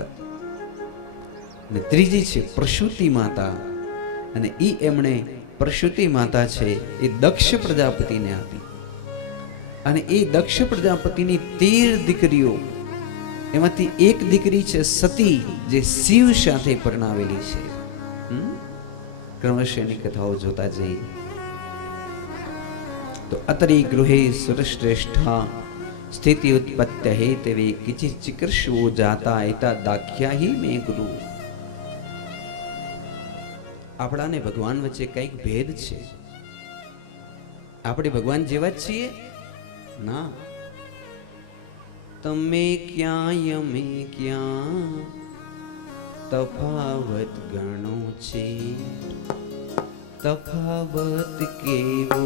અને ત્રીજી છે પ્રસૂતિ માતા, અને ઈ એમણે પ્રસૂતિ માતા છે એ દક્ષ પ્રજાપતિને આપી. અને એ દક્ષ પ્રજાપતિની 13 દીકરીઓ, એમાંથી એક દીકરી છે સતી, જે શિવ સાથે પરણાવેલી છે. ક્રમશઃ એની કથાઓ જોતા જઈએ તો અત્રી ગૃહે સુરશ્રેષ્ઠા સ્થિતિ ઉત્પત્તિ હેતવે કિચિત ચિકર્ષવો જાતા એતા દાખ્યા હિ મે ગુરુ. આપણાને ભગવાન વચ્ચે કંઈક ભેદ છે. આપણે ભગવાન જેવા જ છીએ ના. તમે ક્યાં અમે ક્યાં તફાવત ગણો છે. તફાવત કેવો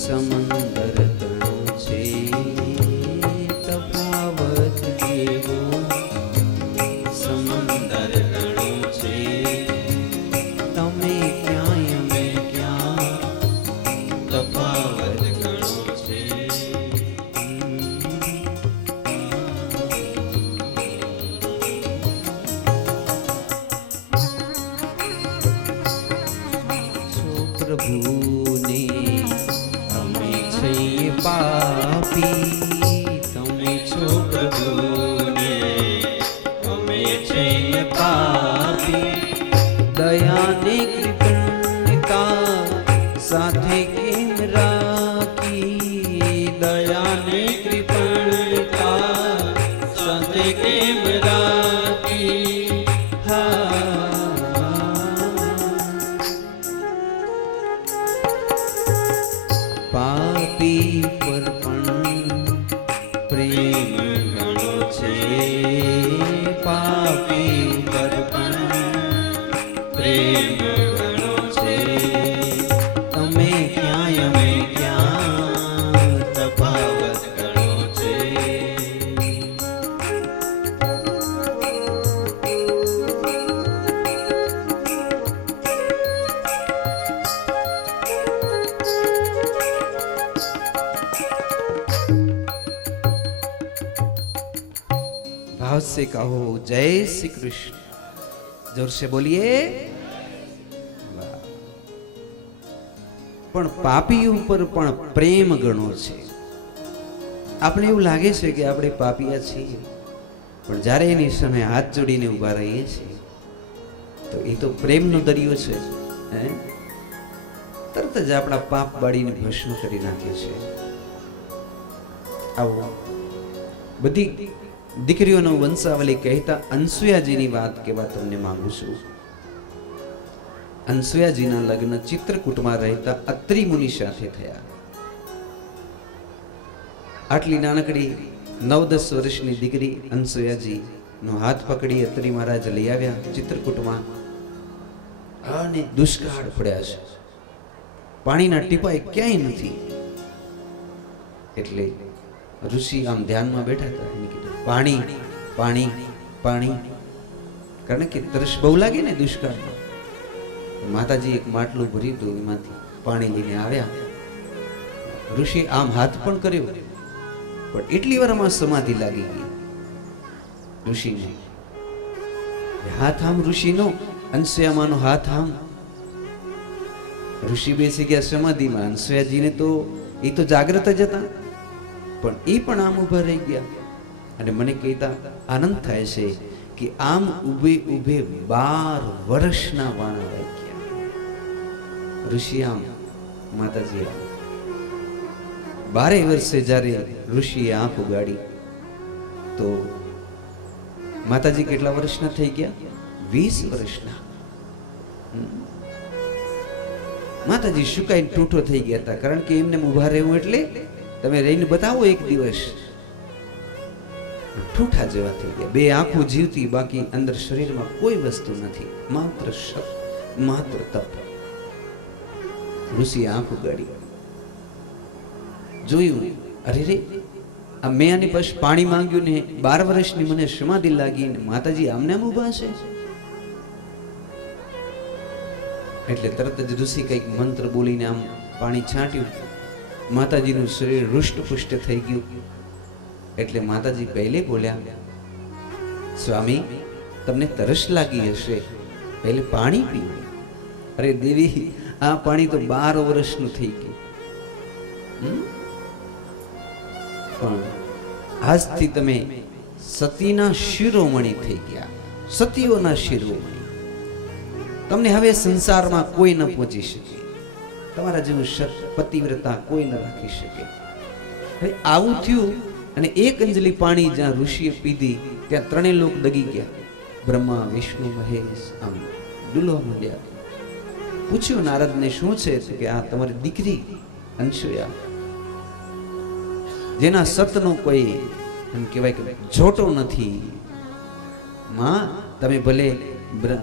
સમંદર ગણો છે. તફાવત કેવો સમંદર ગણો છે. તમે ક્યાં અમે ક્યાં તફાવત ગણો છે. પ્રભુને અમે છીએ પાપી. તમે છો પ્રભુને અમે છીએ પાપી. દયાને કૃપણતા સાથે કેમ રાખી. દયાને કૃપણતા સાથે કેમ રાખી. પાપી પર પણ પ્રેમ ગણો છે. પાપી પર પણ પ્રેમ ગણો છે. તમે ક્યાં અમે ક્યાં તફાવત ગણો છે. भाव से कहो जय श्री कृष्ण. जोर से बोलिए. પણ પાપી ઉપર પણ પ્રેમ ગણો છે. આપણે એવું લાગે છે કે આપણે પાપિયા છીએ, પણ જ્યારે એની સામે હાથ જોડીને ઊભા રહીએ છીએ તો એ તો પ્રેમનો દરિયો છે. તરત જ આપણા પાપ બાળીને ભસ્મ કરી નાખે છે. આવો બધી દીકરીઓનો વંશાવલી કહેતા અનસુયાજીની વાત કહેવા તમને માંગુ છું. અનસુયાજીના લગ્ન ચિત્રકૂટમાં રહેતા અત્રિ મુનિ સાથે થયા. આટલી નાનકડી 9-10 વર્ષની દીકરી અનસુયાજી નો હાથ પકડી અત્રિ મહારાજ લઈ આવ્યા ચિત્રકૂટમાં. અને દુષ્કાળ પડ્યા છે, પાણીના ટીપાય ક્યાંય નથી. એટલે ઋષિ આમ ધ્યાનમાં બેઠા હતા. એને કીધું પાણી પાણી પાણી, કારણ કે તરસ બહુ લાગે ને દુષ્કાળમાં. માતાજી એક માટલું ભરી હતું, એમાંથી પાણી લઈને આવ્યા. ઋષિ આમ હાથ પણ કર્યો, પણ એટલી વારમાં સમાધિ લાગી ગઈ ઋષિને. હાથ આમ ઋષિનો, અનસુયામાનો હાથ આમ. ઋષિ બેસી ગયા સમાધિમાં. અનસુયાજીને તો એ તો જાગ્રત જ હતા, પણ એ પણ આમ ઊભા રહી ગયા. અને મને કહેતા આનંદ થાય છે કે આમ ઊભે ઊભે 12 વર્ષના વાણા રહી ગયા. ઋષિ આમ, માતાજી આમ. 12 વર્ષે જ્યારે ઋષિએ આંખ ઉગાડી તો માતાજી કેટલા વર્ષના થઈ ગયા? 20 વર્ષના. માતાજી સુકાઈને ટૂંઠો થઈ ગયા હતા, કારણ કે એમને ઊભા રહેવું એટલે તમે રહીને બતાવો એક દિવસ. ઠૂઠા જેવા થઈ ગયા. 2 આંખો જીવતી, બાકી અંદર શરીરમાં કોઈ વસ્તુ નથી, માત્ર શપ, માત્ર તપ. ઋષિએ આંખ ઉગાડી, જોયું, અરે રે, આ મેં આની પાસે પાણી માંગ્યું ને 12 વર્ષની મને સમાધિ લાગી ને માતાજી આમને આમ ઊભા છે. એટલે તરત જ ઋષિ કંઈક મંત્ર બોલીને આમ પાણી છાંટ્યું. માતાજીનું શરીર હૃષ્ટપુષ્ટ થઈ ગયું. એટલે માતાજી પહેલે બોલ્યા, સ્વામી તમને તરસ લાગી હશે, પહેલે પાણી પીઓ. અરે દેવી, આ પાણી તો 12 વર્ષનું થઈ ગયું. પણ આજથી તમે સતીના શિરોમણી થઈ ગયા, સતીઓના શિરોમણી. તમને હવે સંસારમાં કોઈ ન પહોંચી શકે, તમારા જેવું સત પતિવ્રતા કોઈ ન રાખી શકે. હવે આવું થયું અને એક અંજલિ પાણી જ્યાં ઋષિએ પીધી ત્યાં ત્રણેય લોક દગી ગયા. બ્રહ્મા, વિષ્ણુ, મહેશ આમ ડુલવા માંડ્યા. પૂછ્યું નારદને, શું છે? તો કે આ તમારી દીકરી અનસૂયા, જેના સતનો કોઈ એમ કહેવાય કે જોટો નથી. માં, તમે ભલે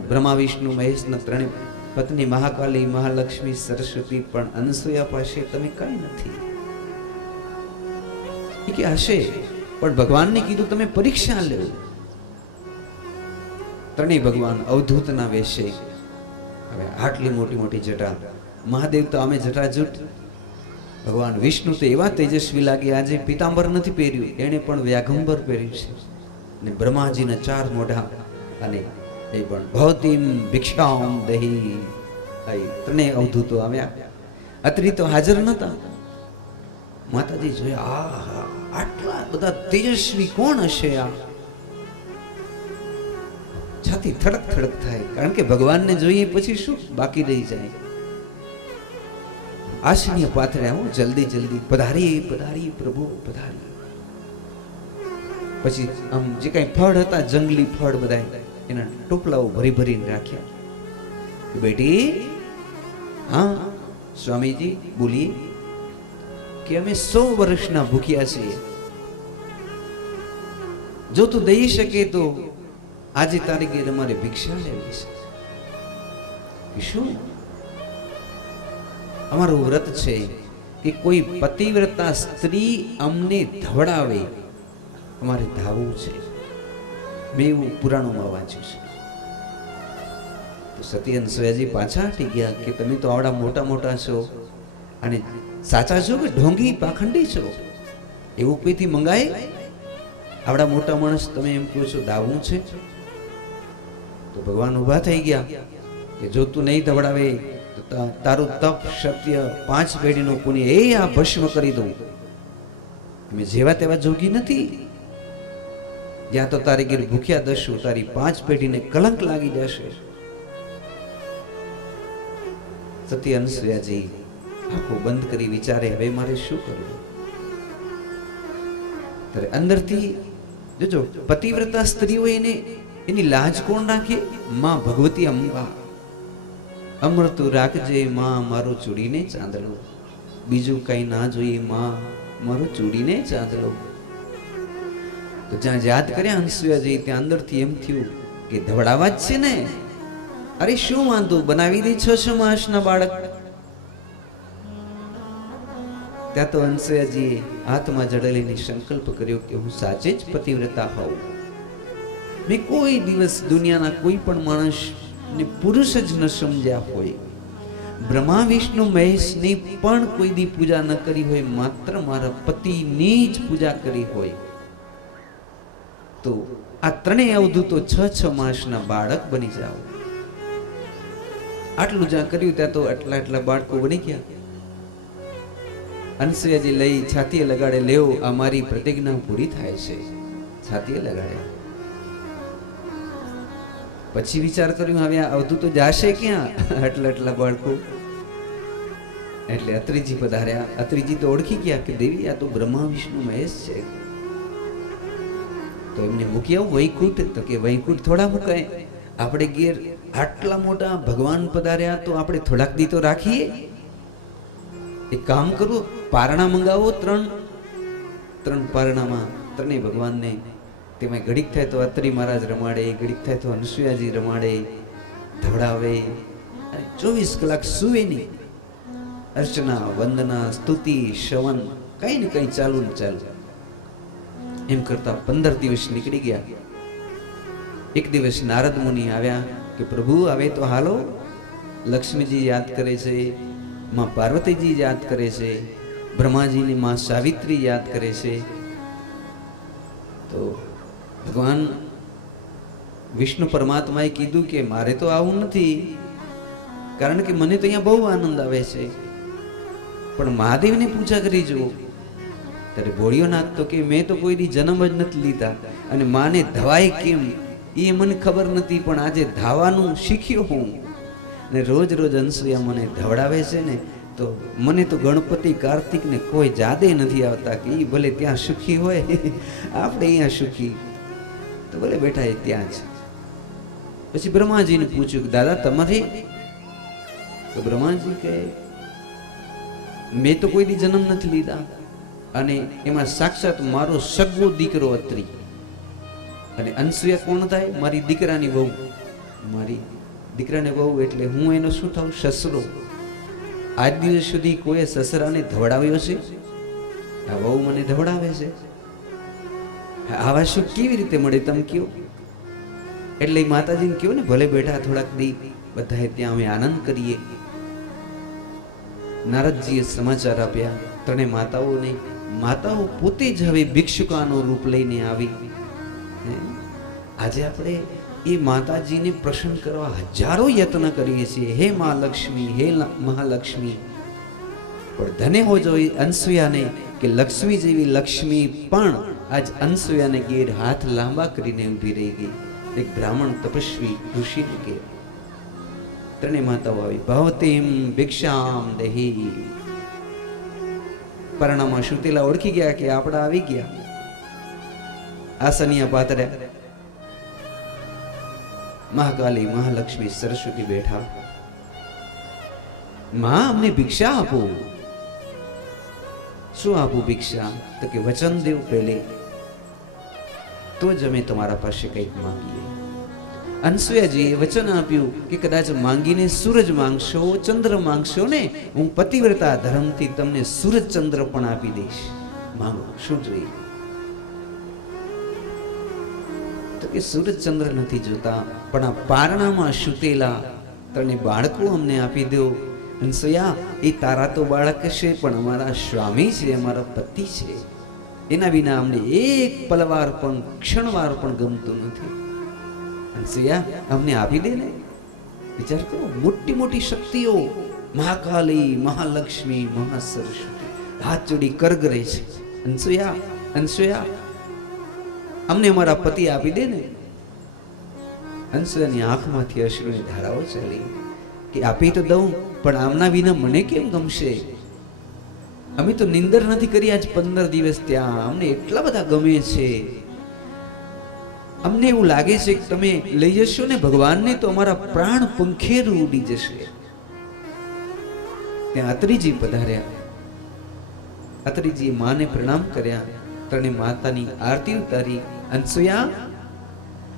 બ્રહ્મા, વિષ્ણુ, મહેશના ત્રણેય પત્ની મહાકાલી, મહાલક્ષ્મી, સરસ્વતી, પણ અનસૂયા પાસે તમે કઈ નથી. એ કે હશે, પણ ભગવાનને કીધું તમે પરીક્ષા લો. ત્રણેય ભગવાન અવધૂતના વેશે. હવે આટલી મોટી મોટી જટા, મહાદેવ તો અમે જટાજૂટ. ભગવાન વિષ્ણુ તો એવા તેજસ્વી લાગે, આજે પીતાંબર નથી પહેર્યું, એને પણ વ્યાઘંબર પહેર્યું છે. અને બ્રહ્માજીના 4 મોઢા, અને એ પણ ભવતીમ ભિક્ષામ દહી. ત્રણેય અવધૂતો આવ્યા. અત્રિ તો હાજર નતા. માતાજી જોયા, આહા, આટલા બધા તેજસ્વી કોણ હશે? આ છાતી થડક થડક થાય, કારણ કે ભગવાનને જોઈએ પછી શું બાકી રહી જાય. આશીને પાથરે, આવો જલ્દી જલ્દી, પધારી પધારી પ્રભુ પધારી. પછી આમ જે કઈ ફળ હતા, જંગલી ફળ બધા, એના ટોપલાઓ ભરી ભરીને રાખ્યા. બેટી, હા સ્વામીજી બોલીએ કે અમે 100 વર્ષના ભૂખ્યા છીએ, જો તું દઈ શકે તો આજે તારી ઘેર અમારે ભિક્ષા લેવી છે. શું? અમારું વ્રત છે કે કોઈ પતિવ્રતા સ્ત્રી અમને ધવડાવે, અમારે ધાવવું છે. મેં એવું પુરાણોમાં વાંચ્યું છે. તો સતી અનસૂયાજી પાછા હટી ગયા કે તમે તો આવડા મોટા મોટા છો અને સાચા છો કે ઢોંગી પાખંડી છો? એવું કોઈથી મંગાય? આવડા મોટા માણસ તમે એમ કહો છો દાવું છે? તો ભગવાન ઊભા થઈ ગયા કે જો તું નહીં ધવડાવે તો તારું તપ સત્ય 5 પેઢીનું પુણ્ય એ આ ભસ્મ કરી દઉં. અમે જેવા તેવા જોગી નથી. જ્યાં તો તારી ઘેર ભૂખ્યા દશું, તારી 5 પેઢીને કલંક લાગી જશે. સતી અનસૂયાજી આંખો બંધ કરી વિચારે, હવે મારે શું કરવું? ત્યારે અંદરથી જોજો, પતિવ્રતા સ્ત્રીઓ એની લાજ કોણ રાખે? માં ભગવતી અંબા. અમૃતું રાખજે માં મારું ચૂડીને ચાંદલો, બીજું કઈ ના જોઈએ માં મારું ચૂડીને ચાંદલો. તો જ્યાં યાદ કર્યા અનસૂયાજી, ત્યાં અંદરથી એમ થયું કે ધવડાવા જ છે ને, અરે શું વાંધો, બનાવી દે 6 માસના બાળક. ત્યાં તો અનસૂયાજીએ હાથમાં જડેલીને સંકલ્પ કર્યો કે હું સાચે જ પતિવ્રતા હોઉં. મેં કોઈ દિવસ દુનિયાના કોઈ પણ માણસને પુરુષ જ ન સમજ્યા હોય, બ્રહ્મા વિષ્ણુ મહેશની પણ કોઈ દી પૂજા ન કરી હોય, માત્ર મારા પતિની જ પૂજા કરી હોય. તો આ ત્રણેય અવધૂતો 6 માસના બાળક બની જાઓ. આટલું જ્યાં કર્યું ત્યાં તો આટલા બાળકો બની ગયા. અનસૂયાજી લઈ છાતીએ લગાડે, લેવો આ મારી પ્રતિજ્ઞા પૂરી થાય છે. છાતીએ લગાડ્યા. પછી વિચાર કર્યો, હવે આ અવધૂતો જાશે ક્યાં? આટલા બાળકો. એટલે અત્રિજી પધાર્યા. અત્રિજી તો ઓળખી ગયા કે દેવી આ તો બ્રહ્મા વિષ્ણુ મહેશ છે. તો એમને મૂકી આવું વૈકુંઠ. તો કે વૈકુંઠ થોડા મુકાય, આપણે ઘેર આટલા મોટા ભગવાન પધાર્યા તો આપણે થોડાક દી તો રાખીએ. એક કામ કરો, પારણા મંગાવો 3 પારણામાં ત્રણેય ભગવાનને. તેમાં ઘડીક થાય તો અત્રિ મહારાજ રમાડે, ઘડીક થાય તો અનસૂયાજી રમાડે, ધવડાવે, અને 24 કલાક સુવે નહીં. અર્ચના, વંદના, સ્તુતિ, શ્રવણ કઈ ને કઈ ચાલુ ને ચાલુ. એમ કરતા 15 દિવસ નીકળી ગયા. એક દિવસ નારદ મુનિ આવ્યા કે પ્રભુ હવે તો હાલો. લક્ષ્મીજી યાદ કરે છે, માં પાર્વતીજી યાદ કરે છે, બ્રહ્માજીની માં સાવિત્રી યાદ કરે છે. તો ભગવાન વિષ્ણુ પરમાત્માએ કીધું કે મારે તો આવું નથી, કારણ કે મને તો અહીંયા બહુ આનંદ આવે છે, પણ મહાદેવની પૂજા કરી જુઓ. ત્યારે ભોળિયોનાથ તો કે મેં તો કોઈ દી જન્મ જ નથી લીધા, અને માને ધવાય કેમ એ મને ખબર નથી, પણ આજે ધાવાનું શીખ્યો હું. ને રોજ રોજ અનસુયા મને ધવડાવે છે ને, તો મને તો ગણપતિ કાર્તિક ને કોઈ જાદે નથી આવતા કે ઈ ભલે ત્યાં સુખી હોય, આપણે અહીંયા સુખી. તો ભલે બેઠા એ ત્યાં જ. પછી બ્રહ્માજીને પૂછ્યું કે દાદા તમારે? તો બ્રહ્માજી કહે મેં તો કોઈ દી જન્મ નથી લીધા, અને એમાં સાક્ષાત મારો સગવો દીકરો અત્રી. અને અનસુયા કોણ થાય? મારી દીકરાની વહુ. મારી દીકરાની વહુ એટલે હું એનો શું થાઉં? સસરો. આજ દિવસ સુધી કોઈ સસરાને ધવડાવ્યો છે? આ વહુ મને ધવડાવે છે. આવા સુખ કેવી રીતે મળે તમે કયો? એટલે માતાજીને કહ્યું ને ભલે બેઠા થોડાક દી બધાએ ત્યાં અમે આનંદ કરીએ. નારદજીએ સમાચાર આપ્યા ત્રણે માતાઓને. માતાઓ પોતે જ હવે ભિક્ષુકાનું રૂપ લઈને આવી. આજે આપણે એ માતાજીને પ્રસન્ન કરવા હજારો યત્ન કરીએ છીએ, હે મહાલક્ષ્મી, હે મહાલક્ષ્મી. પણ ધને હો જો અનસુયાને કે લક્ષ્મી જેવી લક્ષ્મી પણ આજ અનસુયાને ઘેર હાથ લાંબા કરીને ઊભી રહી ગઈ. એક બ્રાહ્મણ તપસ્વી ઋષિને કે ત્રણે માતાઓ આવી. ભવતીમ ભિક્ષામ દેહી. પરણામાં સુતેલા ઓળખી ગયા કે આપણા આવી ગયા. આસનિયા પાતર્યા. મહાકાલી મહાલક્ષ્મી સરસ્વતી બેઠા. માં અમને ભિક્ષા આપો. શું આપું ભિક્ષા? તો કે વચન દેવ પહેલે, તો જ અમે તમારા પાસે કંઈક માંગીએ. અનસુયાજીએ વચન આપ્યું કે કદાચ માંગીને સૂરજ માંગશો, ચંદ્ર માંગશો ને, હું પતિવ્રતા ધર્મથી તમને સૂરજ ચંદ્ર પણ આપી દઈશ. માંગો, શું જોઈએ? તો કે સૂરજ ચંદ્ર નથી જોતા, પણ આ પારણામાં સૂતેલા ત્રણે બાળકો અમને આપી દો. અનસુયા, એ તારા તો બાળક છે, પણ અમારા સ્વામી છે, અમારા પતિ છે, એના વિના અમને એક પલવાર પણ ક્ષણવાર પણ ગમતું નથી. અનસુયા, અમને આપી દે ને. વિચાર કરો, મોટી મોટી શક્તિઓ મહાકાલી, મહાલક્ષ્મી, મહાસરસ્વતી હાથ જોડી કરગરે છે. અનસુયા, અનસુયા, અમને અમારા પતિ આપી દે ને. અનસુયાની આંખમાંથી અશ્રુની ધારાઓ ચાલી કે આપી તો દઉં, પણ આમના વિના મને કેમ ગમશે? અમે તો નિંદર નથી કરી આજ 15 દિવસ ત્યાં. અમને એટલા બધા ગમે છે. અમને એવું લાગે છે કે તમે લઈ જશો ને ભગવાનને તો અમારા પ્રાણ પંખેરું ઉડી જશે. ત્યાં અત્રીજી પધાર્યા. અત્રીજી માને પ્રણામ કર્યા. ત્રણે માતાની આરતી ઉતારી. અનસુયા,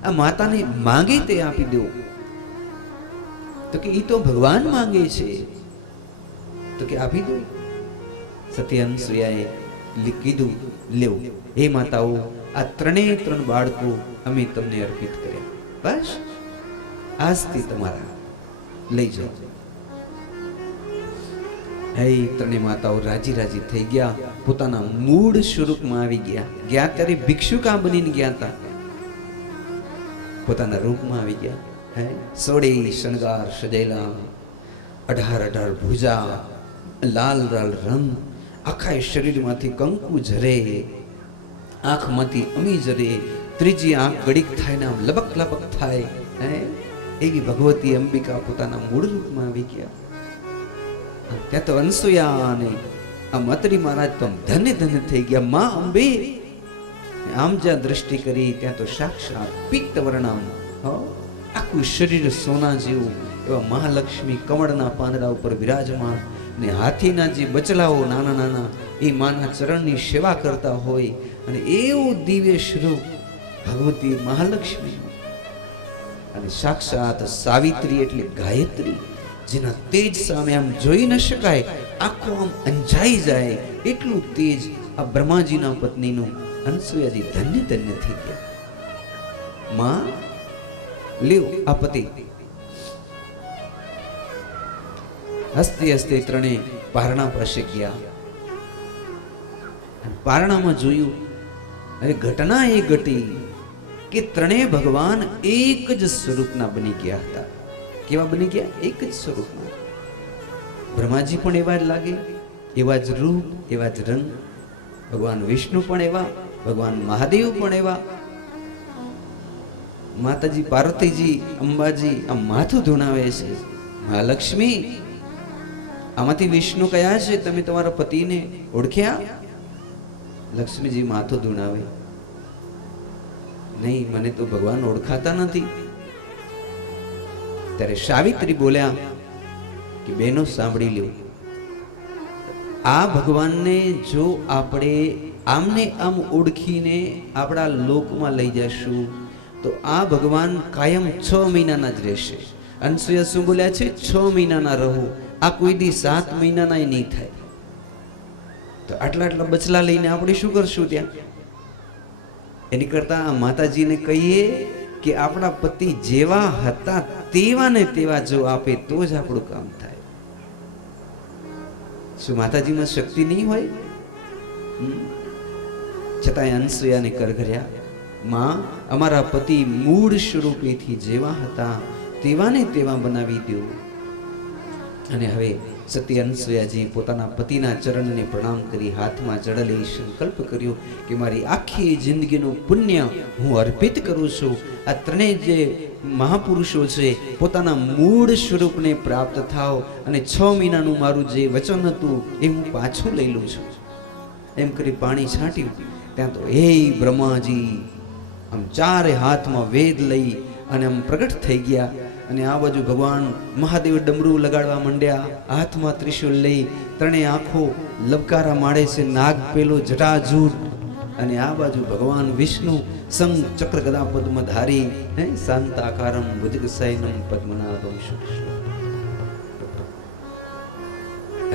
આ માતાને માંગે તે આપી દો. તો કે ઈ તો ભગવાન માંગે છે. તો કે આપી દો. સતી અનસુયાએ કીધું, લેવ હે માતાઓ, આ ત્રણ બાળકો અમે તમને અર્પિત કર્યા. બસ આજથી તમારા લઈ જાઓ. હે ત્રણે માતાઓ રાજી રાજી થઈ ગયા. પોતાના મૂળ સ્વરૂપમાં આવી ગયા. ગયા ત્યારે ભિક્ષુકા બનીને ગયા હતા, પોતાના રૂપમાં આવી ગયા. હે સોળે શણગાર સજેલા, 18 ભુજા, લાલ લાલ રંગ, આખા શરીરમાંથી કંકુ ઝરે, આંખમાંથી અમી ઝરે, ત્રીજી આંખ ગડીક થાય ને લબક લબક થાય. હે એવી ભગવતી અંબિકા પોતાના મૂળ રૂપમાં આવી ગયા. ત્યાં તો અનસુયા અને આ મતરી મહારાજ તો ધન્ય ધન્ય થઈ ગયા. માં અંબે આમ જ્યાં દ્રષ્ટિ કરી ત્યાં તો સાક્ષાત પિત્ત વર્ણમ, આખું શરીર સોના જેવું એવા મહાલક્ષ્મી કમળના પાંદડા ઉપર વિરાજમાન, ને હાથીના જે બચલાઓ નાના નાના એ માના ચરણની સેવા કરતા હોય. અને એવું દિવ્ય સ્વરૂપ ભગવતી મહાલક્ષ્મી. અને સાક્ષાત સાવિત્રી એટલે ગાયત્રી, જેના તેજ સામે આમ જોઈ ન શકાય, આખો આમ અંજાઈ જાય એટલું તેજ આ બ્રહ્માજીના પત્નીનું. અનસુયાજી ધન્ય ધન્ય થઈ ગયા. માં લ્યો આ પતિ. હસતે હસતે ત્રણે પારણા પાસે ગયા. પારણામાં જોયું, હવે ઘટના એ ઘટી કે ત્રણે ભગવાન એક જ સ્વરૂપના બની ગયા હતા. કેવા બની ગયા? એક જ સ્વરૂપમાં. બ્રહ્માજી પણ એવા જ લાગે, એવા જ રૂપ, એવા જ રંગ. ભગવાન વિષ્ણુ પણ એવા, ભગવાન મહાદેવ પણ એવા. માતાજી પાર્વતીજી અંબાજી આમ માથું ધુણાવે છે. મહાલક્ષ્મી, આમાંથી વિષ્ણુ કયા છે? તમે તમારા પતિને ઓળખ્યા? લક્ષ્મીજી માથું ધૂણાવે, નહીં, મને તો ભગવાન ઓળખાતા નથી. ત્યારે સાવિત્રી બોલ્યા કે બહેનો સાંભળી લ્યો, આ ભગવાનને જો આપણે આમને આમ ઓળખીને આપણા લોકમાં લઈ જશું તો આ ભગવાન કાયમ 6 મહિનાના જ રહેશે. અનસુયા શું બોલ્યા છે? 6 મહિનાના રહો. આ કોઈ દી 7 મહિનાના નહીં થાય. તો આટલા બચલા લઈને આપણે શું કરશું ત્યાં? એની કરતા આ માતાજીને કહીએ કે આપણા પતિ જેવા હતા તેવા ને તેવા જો આપે તો જ આપણું કામ થાય. શું માતાજીમાં શક્તિ નહીં હોય? છતાંય અનસુયાને કરગર્યા, માં, અમારા પતિ મૂળ સ્વરૂપેથી જેવા હતા તેવા ને તેવા બનાવી દો. અને હવે સતી અનસુયાજી પોતાના પતિના ચરણને પ્રણામ કરી હાથમાં જળ લઈ સંકલ્પ કર્યો કે મારી આખી જિંદગીનું પુણ્ય હું અર્પિત કરું છું. આ ત્રણેય જે મહાપુરુષો છે પોતાના મૂળ સ્વરૂપને પ્રાપ્ત થાવ અને 6 મહિનાનું મારું જે વચન હતું એ હું પાછું લઈ લઉં છું. એમ કરી પાણી છાંટ્યું. ત્યાં તો હે બ્રહ્માજી આમ 4 હાથમાં વેદ લઈ અને આમ પ્રગટ થઈ ગયા. અને આ બાજુ ભગવાન મહાદેવ ડમરું લગાડવા માંડ્યા, હાથમાં ત્રિશુલ લઈ, ત્રણેય આંખો લબકારા માડે છે, નાગ પેલો જટાજૂટ. અને આ બાજુ ભગવાન વિષ્ણુ શંખ ચક્ર ગદા પદ્મધારી, શાંતાકારમ ભુજગશયનમ પદ્મનાભમ શુક્લમ.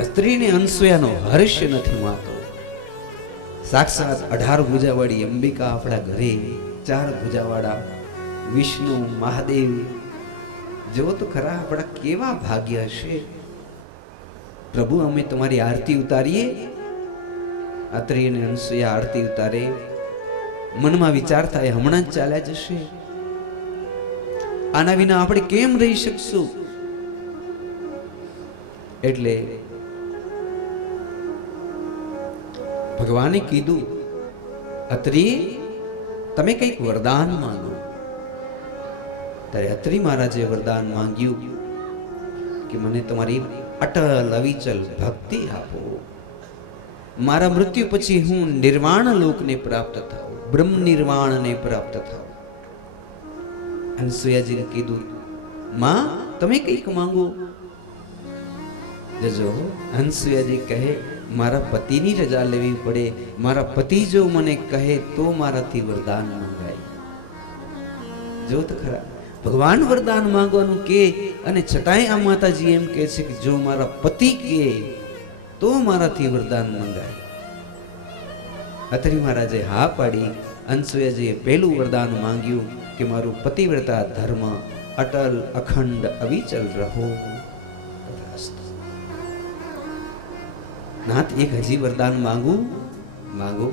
સ્ત્રીને અનસુયાનો હર્ષ નથી માતો. સાક્ષાત 18 ભુજાવાળી અંબિકા આપણા ઘરે, 4 ભુજાવાળા વિષ્ણુ મહાદેવ. જો તો ખરા આપણા કેવા ભાગ્ય હશે. પ્રભુ, અમે તમારી આરતી ઉતારીએ. અત્રિ અને અનસુયા આરતી ઉતારે. મનમાં વિચાર થાય, હમણાં જ ચાલ્યા જશે, આના વિના આપણે કેમ રહી શકશું? એટલે ભગવાને કીધું, અત્રિ, તમે કંઈક વરદાન માંગો. ત્યારે અત્રિ મહારાજે વરદાન માંગ્યું કે મને તમારી અટલ અવિચલ ભક્તિ આપો. મારા મૃત્યુ પછી હું નિર્વાણ લોકને પ્રાપ્ત થાઉં, બ્રહ્મ નિર્વાણને પ્રાપ્ત થાઉં. અનસુયાજીને કીધું, માં, તમે કંઈક માંગો. જજો. અનસુયાજી કહે, મારા પતિની રજા લેવી પડે. મારા પતિ જો મને કહે તો મારાથી વરદાન માંગાય. જો તો ખરા, ભગવાન વરદાન માંગવાનું કે અને છતાંય આ માતાજી એમ કહે છે કે જો મારા પતિ કે તો મારાથી વરદાન માંગાય. અત્રિ મહારાજે હા પાડી. અનસુયાજીએ પહેલું વરદાન માંગ્યું કે મારું પતિવ્રતા ધર્મ અટલ અખંડ અવિચલ રહો. નાથ, એક હજી વરદાન માંગો.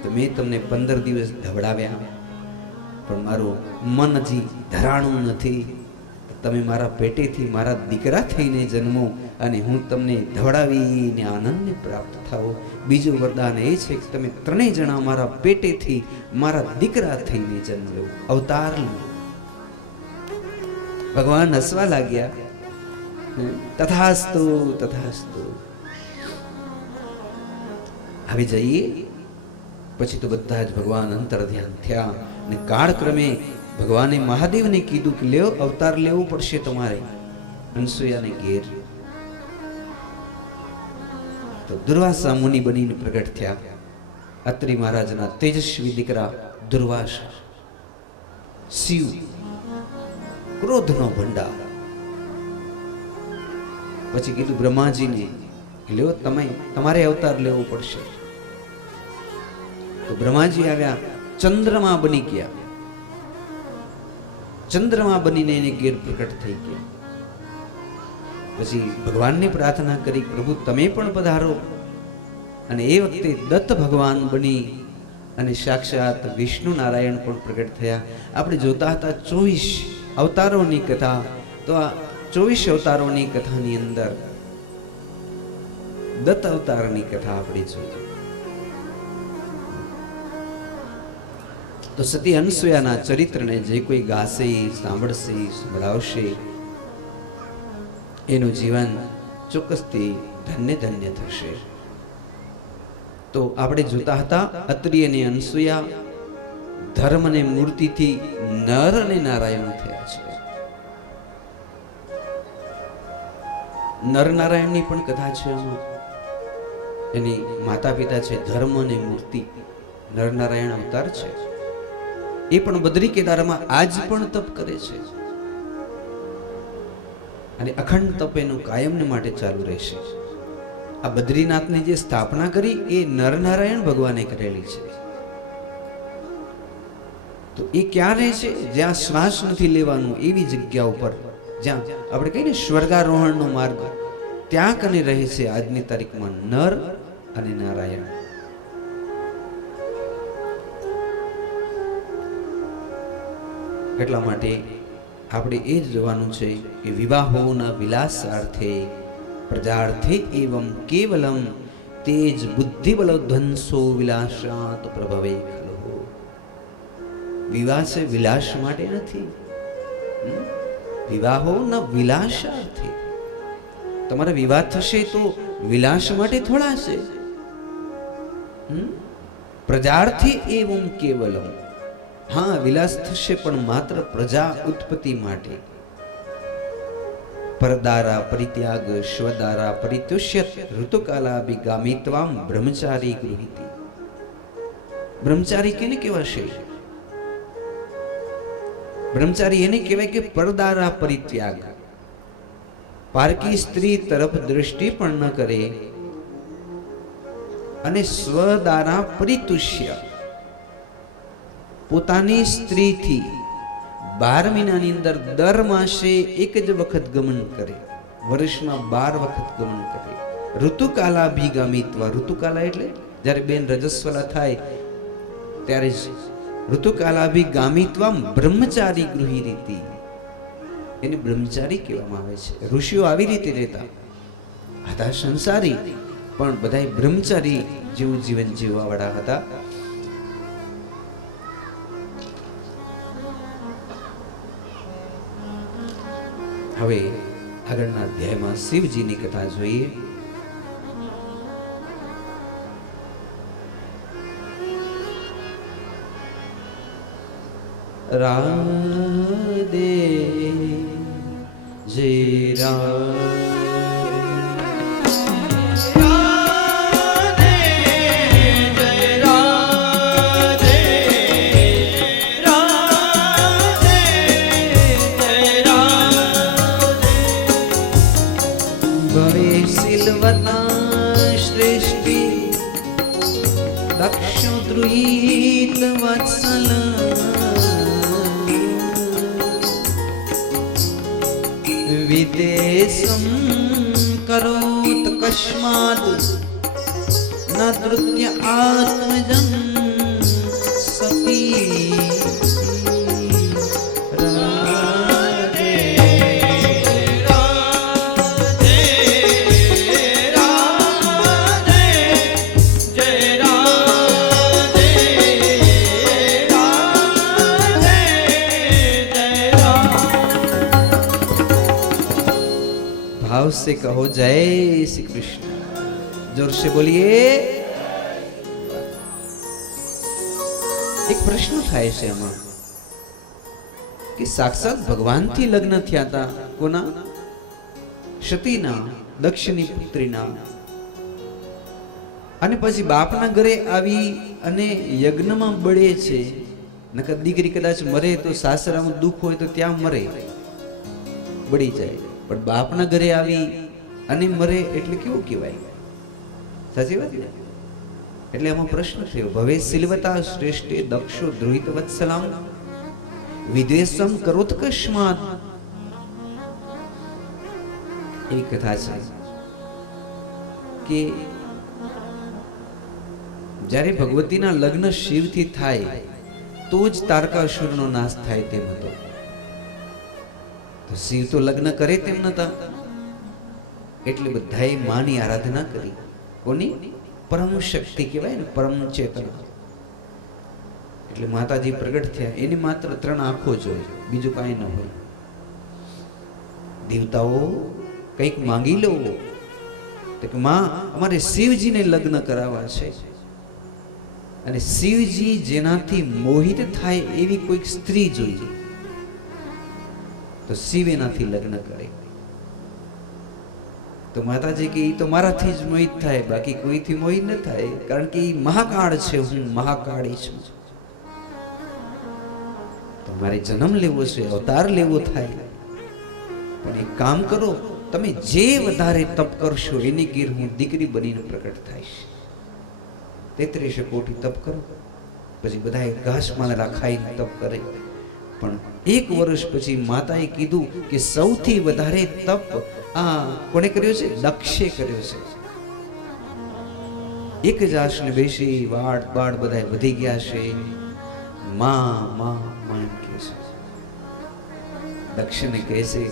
તો મેં તમને 15 દિવસ ધવડાવ્યા, પણ મારું મન હજી ધરાણું નથી. તમે મારા પેટેથી મારા દીકરા થઈને જન્મો અને હું તમને ધવડાવીને આનંદને પ્રાપ્ત થાઓ. બીજું વરદાન એ છે કે તમે 3 જણા મારા પેટેથી મારા દીકરા થઈને જન્મ લો, અવતાર લો. ભગવાન હસવા લાગ્યા. તથાસ્તુ, તથાસ્તુ. હવે જઈએ. પછી તો બધા જ ભગવાન અંતર ધ્યાન થયા અને કાળક્રમે ભગવાને મહાદેવને કીધું કે લ્યો, અવતાર લેવો પડશે તમારે અનસુયાને ઘેર. તો દુર્વાસા મુનિ બનીને પ્રગટ થયા. અત્રિ મહારાજના તેજસ્વી દીકરા દુર્વાસા, શિવ, ક્રોધનો ભંડાર. પછી કીધું બ્રહ્માજીને, લ્યો, તમારે અવતાર લેવો પડશે. તો બ્રહ્માજી આવ્યા, ચંદ્રમા બની ગયા. ચંદ્રમા બનીને એને ઘેર પ્રકટ થઈ ગયા. પછી ભગવાનને પ્રાર્થના કરી, પ્રભુ તમે પણ પધારો. અને એ વખતે દત્ત ભગવાન બની અને સાક્ષાત વિષ્ણુ નારાયણ પણ પ્રગટ થયા. આપણે જોતા હતા 24 અવતારોની કથા. તો આ 24 અવતારોની કથાની અંદર દત્ત અવતારની કથા આપણે જોઈ. તો સતી અનસુયાના ચરિત્રને જે કોઈ ગાશે, સાંભળશે, સંભળાવશે એનું જીવન ચોક્કસથી ધન્ય ધન્ય થશે. તો આપણે જોતા હતા અત્રિ અને અનસૂયા ધર્મ અને મૂર્તિથી નર અને નારાયણ થયા છે. નર નારાયણની પણ કથા છે આમાં. એની માતા પિતા છે ધર્મ અને મૂર્તિ. નર નારાયણ અવતાર છે. એ પણ બદ્રી કેદારમાં આજ પણ તપ કરે છે અને અખંડ તપ એનું કાયમને માટે ચાલુ રહેશે. આ બદ્રીનાથની જે સ્થાપના કરી એ નરનારાયણ ભગવાને કરેલી છે. તો એ ક્યાં રહે છે? જ્યાં શ્વાસ નથી લેવાનું એવી જગ્યા ઉપર, જ્યાં આપણે કહીએ ને સ્વર્ગારોહણનો માર્ગ, ત્યાં કને રહે છે આજની તારીખમાં નર અને નારાયણ. એટલા માટે આપણે એ જ જોવાનું છે કે વિવાહોના વિલાસાર્થે પ્રજાર્થે એવં કેવલમ તેજ બુદ્ધિબલ ધ્વંસો વિલાસાત પ્રભવે ખલો. વિવાહ છે વિલાસ માટે નથી. વિવાહોના વિલાસાર્થે. તમારા વિવાહ થશે તો વિલાસ માટે થોડા છે. પ્રજાર્થે એવં કેવલમ. હા, વિલાસ થશે પણ માત્ર પ્રજા ઉત્પત્તિ માટે. પરદારા પરિત્યાગ સ્વદારા પરિતુષ્યત ઋતુકાલાભિગામિત્વામ બ્રહ્મચારી ગૃહીતિ. બ્રહ્મચારી કેને કહેવાશે? બ્રહ્મચારી એને કહેવાય કે પરદારા પરિત્યાગ, પારકી સ્ત્રી તરફ દ્રષ્ટિ પણ ન કરે, અને સ્વદારા પરિતુષ્ય, પોતાની સ્ત્રીથી 12 મહિનાની અંદર દર માસે એક જ વખત ગમન કરે, વર્ષમાં 12 વખત ગમન કરે. ઋતુકાલાભિગામિત્વ. ઋતુકાલા એટલે જ્યારે બેન રજસ્વલા થાય ત્યારે જ ઋતુકાલાભિગામિત્વમ બ્રહ્મચારી ગૃહી રીતિ. એને બ્રહ્મચારી કહેવામાં આવે છે. ઋષિઓ આવી રીતે રહેતા હતા, સંસારી પણ બધાય બ્રહ્મચારી જેવું જીવન જીવવા વાળા હતા. હવે આગળના અધ્યાયમાં શિવજીની કથા જોઈએ. રાધે જય દક્ષુદ્રુહિત વત્સલ વિદેશમ કરોત કસ્માદ ન તૃત્ય આત્મજન સતી. भाव से कहो जय श्री कृष्ण. जोर से बोलिए. एक प्रश्न થાય છે આમાં કે સાક્ષાત ભગવાનથી લગ્ન થયા હતા. કોના? સતીના, દક્ષની પુત્રીના. અને પછી બાપના ઘરે આવી અને યજ્ઞમાં બળે છે. નકર દીકરી કદાચ મરે તો સાસરામાં દુઃખ હોય તો ત્યાં મરે, બળી જાય. પણ બાપના ઘરે આવી અને મરે એટલે કેવું કહેવાય? સાચી વાત ને? એટલે આમાં પ્રશ્ન થયો, ભવે સિલવતા શ્રેષ્ઠે દક્ષો દ્રોહિત વત્સલામ વિદેશમ કરોત કસ્માત. એવી કથા છે કે જ્યારે ભગવતીના લગ્ન શિવથી થાય તો જ તારકાસુરનો નાશ થાય તેમ હતો. તો શિવ તો લગ્ન કરે તેમ નતા, એટલે બધાએ માની આરાધના કરી. કોની? પરમ શક્તિ કહેવાય ને, પરમ ચેતના. એટલે માતાજી પ્રગટ થયા. એની માત્ર 3 આંખો જોઈએ, બીજું કાંઈ ન હોય. દેવતાઓ કંઈક માંગી લો. તો કે માં અમારે શિવજીને લગ્ન કરાવવા છે, અને શિવજી જેનાથી મોહિત થાય એવી કોઈક સ્ત્રી જોઈએ, તો શિવ એનાથી લગ્ન કરે. તો માતાજી કે ઈ તો મારાથી જ મોહિત થાય, બાકી કોઈથી મોહિત ન થાય, કારણ કે ઈ મહાકાળ છે, હું મહાકાળી છું. તો મારે જન્મ લેવો છે, અવતાર લેવો થાય, પણ એક કામ કરો, તમે જે વધારે તપ કરશો એની ગીર હું દીકરી બનીને પ્રગટ થઈશ. 33 કોટી તપ કરો. પછી બધાએ ઘાસ માંડલા ખાઈને તપ કરે. પણ 1 વર્ષ પછી માતાએ કીધું કે સૌથી વધારે તપ આ કોણે કર્યો છે? દક્ષે કર્યો છે. એક જ આસને બેસી વાડ બાડ બધા વધી ગયા છે. માં માં માં એમ કહે છે. દક્ષને કહે છે,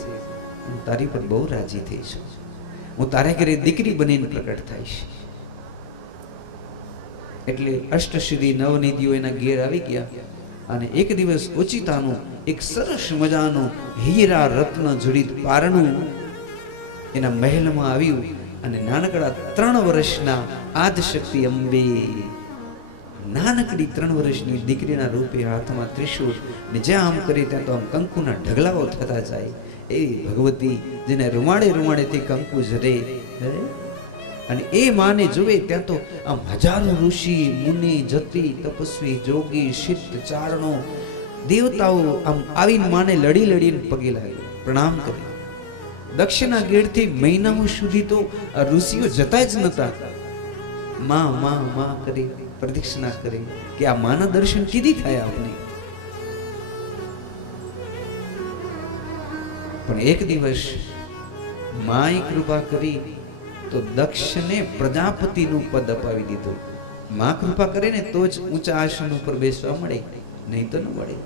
હું તારી પર બહુ રાજી થઈ છું, હું તારા ઘરે દીકરી બનીને પ્રગટ થઈશ. એટલે અષ્ટસિદ્ધિ નવનિધિઓ એના ઘેર આવી ગયા, અને એક દિવસ ઓચિતાનું એક સરસ મજાનું હીરા રત્ન જડિત પારણું એના મહેલમાં આવ્યું, અને નાનકડા 3 વર્ષના આદશક્તિ અંબે નાનકડી 3 વર્ષની દીકરીના રૂપે હાથમાં ત્રિશૂળ, ને જ્યાં આમ કરી ત્યાં તો આમ કંકુના ઢગલાઓ થતા જાય. એ ભગવતી જેને રૂમાડે રૂમાડેથી કંકુ ઝરે, અને એ માને જોવે ત્યાં તો આમ હજારો ઋષિ મુનિ જતિ તપસ્વી જોગી સિદ્ધ ચારણો દેવતાઓ આમ આવીને માને લડી લડીને પગે લાગે, પ્રણામ કરે. દક્ષિણા ગેડથી મહિનાઓ સુધી તો આ ઋષિઓ જતા જ નતા. માં માં માં કરી પ્રદક્ષિણા કરે કે આ માના દર્શન કીધી થાય આપને. પણ એક દિવસ માએ કૃપા કરી તો દક્ષને પ્રજાપતિનું પદ અપાવી દીધું. માં કૃપા કરે ને તો જ ઊંચા આસન ઉપર બેસવા મળે, નહીં તો ન મળે.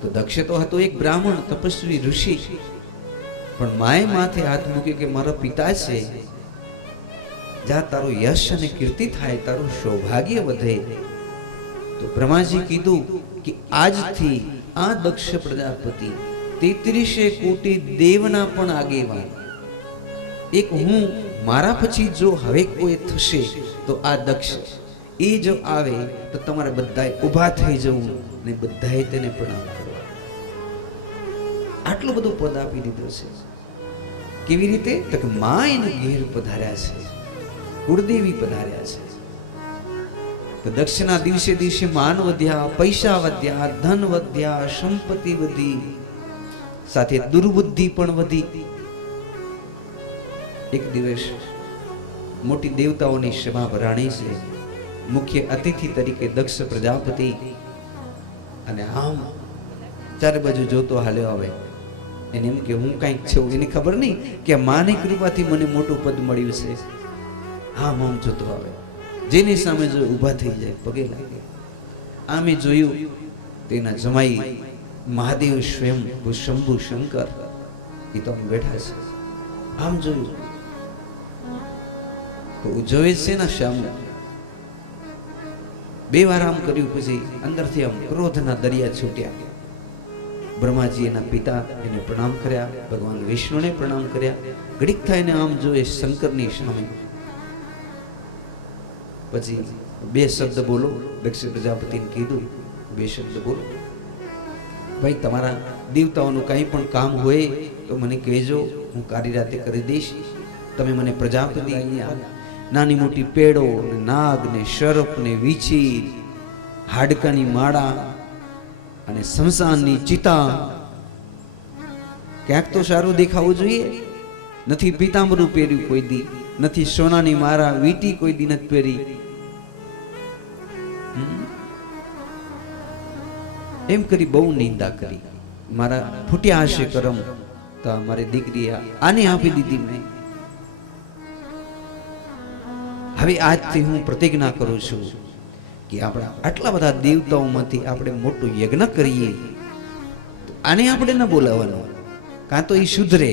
તો દક્ષ તો હતો એક બ્રાહ્મણ તપસ્વી ઋષિ, પણ માએ માથે હાથ મૂકે કે મારા પિતા છે, જા તારું યશ અને કીર્તિ થાય, તારું સૌભાગ્ય વધે. તો બ્રહ્માજી કીધું કે આજથી આ દક્ષ પ્રજાપતિ 33 કોટી દેવના પણ આગેવાન, એક હું મારા પછી જો હવે કોઈ થશે તો આ દક્ષ, એ જો આવે તો તમારે બધાએ ઊભા થઈ જવું ને બધાએ તેને પ્રણામ કરવા. આટલું બધું પદ આપી દીધું છે. કેવી રીતે? તો કે માં એને ઘેર પધાર્યા છે, કુળદેવી પધાર્યા છે. તો દક્ષના દિવસે દિવસે માન વધ્યા, પૈસા વધ્યા, ધન વધ્યા, સંપત્તિ વધી, સાથે દુર્બુદ્ધિ પણ વધી. એક દિવસ મોટી દેવતાઓની સભા ભરાણી છે, મુખ્ય અતિથિ તરીકે દક્ષ પ્રજાપતિ, અને આમ ચારે બાજુ જોતો હાલ્યો આવે. એને એમ કે હું કંઈક છું, એની ખબર નહીં કે માની કૃપાથી મને મોટું પદ મળ્યું છે. આમ આમ જોતો આવે, જેની સામે જો ઊભા થઈ જાય પગે લાગે. આમે જોયું તેના જમાઈ મહાદેવ સ્વયં શંભુ શંકર એ તો બેઠા છે. આમ જોયું તો જોવે છે ને શ્યામ. 2 વાર આમ કર્યું, પછી અંદરથી આમ ક્રોધના દરિયા છૂટ્યા. બ્રહ્માજી એના પિતા એને પ્રણામ કર્યા, ભગવાન વિષ્ણુને પ્રણામ કર્યા. ઘડીક થઈને આમ જોવે શંકરની સામે. પછી 2 શબ્દ બોલો, દક્ષ પ્રજાપતિને કીધું 2 શબ્દ બોલો. ભાઈ તમારા દેવતાઓનું કંઈ પણ કામ હોય તો મને કહેજો, હું કારી રાતે કરી દઈશ. તમે મને પ્રજાપતિ અહીંયા નાની મોટી પેડો ને નાગ ને સર્પ ને વીછી, હાડકાની માળા અને શમશાનની ચિતા, ક્યાંક તો સારું દેખાવું જોઈએ. નથી પીતાંબરું પહેર્યું કોઈ દી, નથી સોનાની માળા વીટી કોઈ દી નથી પહેરી. એમ કરી બહુ નિંદા કરી. મારા ફૂટ્યા હશે કરમ, તો મારી દીકરી આને આપી દીધી મેં. હવે આજથી હું પ્રતિજ્ઞા કરું છું કે આપણા આટલા બધા દેવતાઓમાંથી આપણે મોટું યજ્ઞ કરીએ, તો આને આપણે ન બોલાવવાનો, કાં તો એ સુધરે.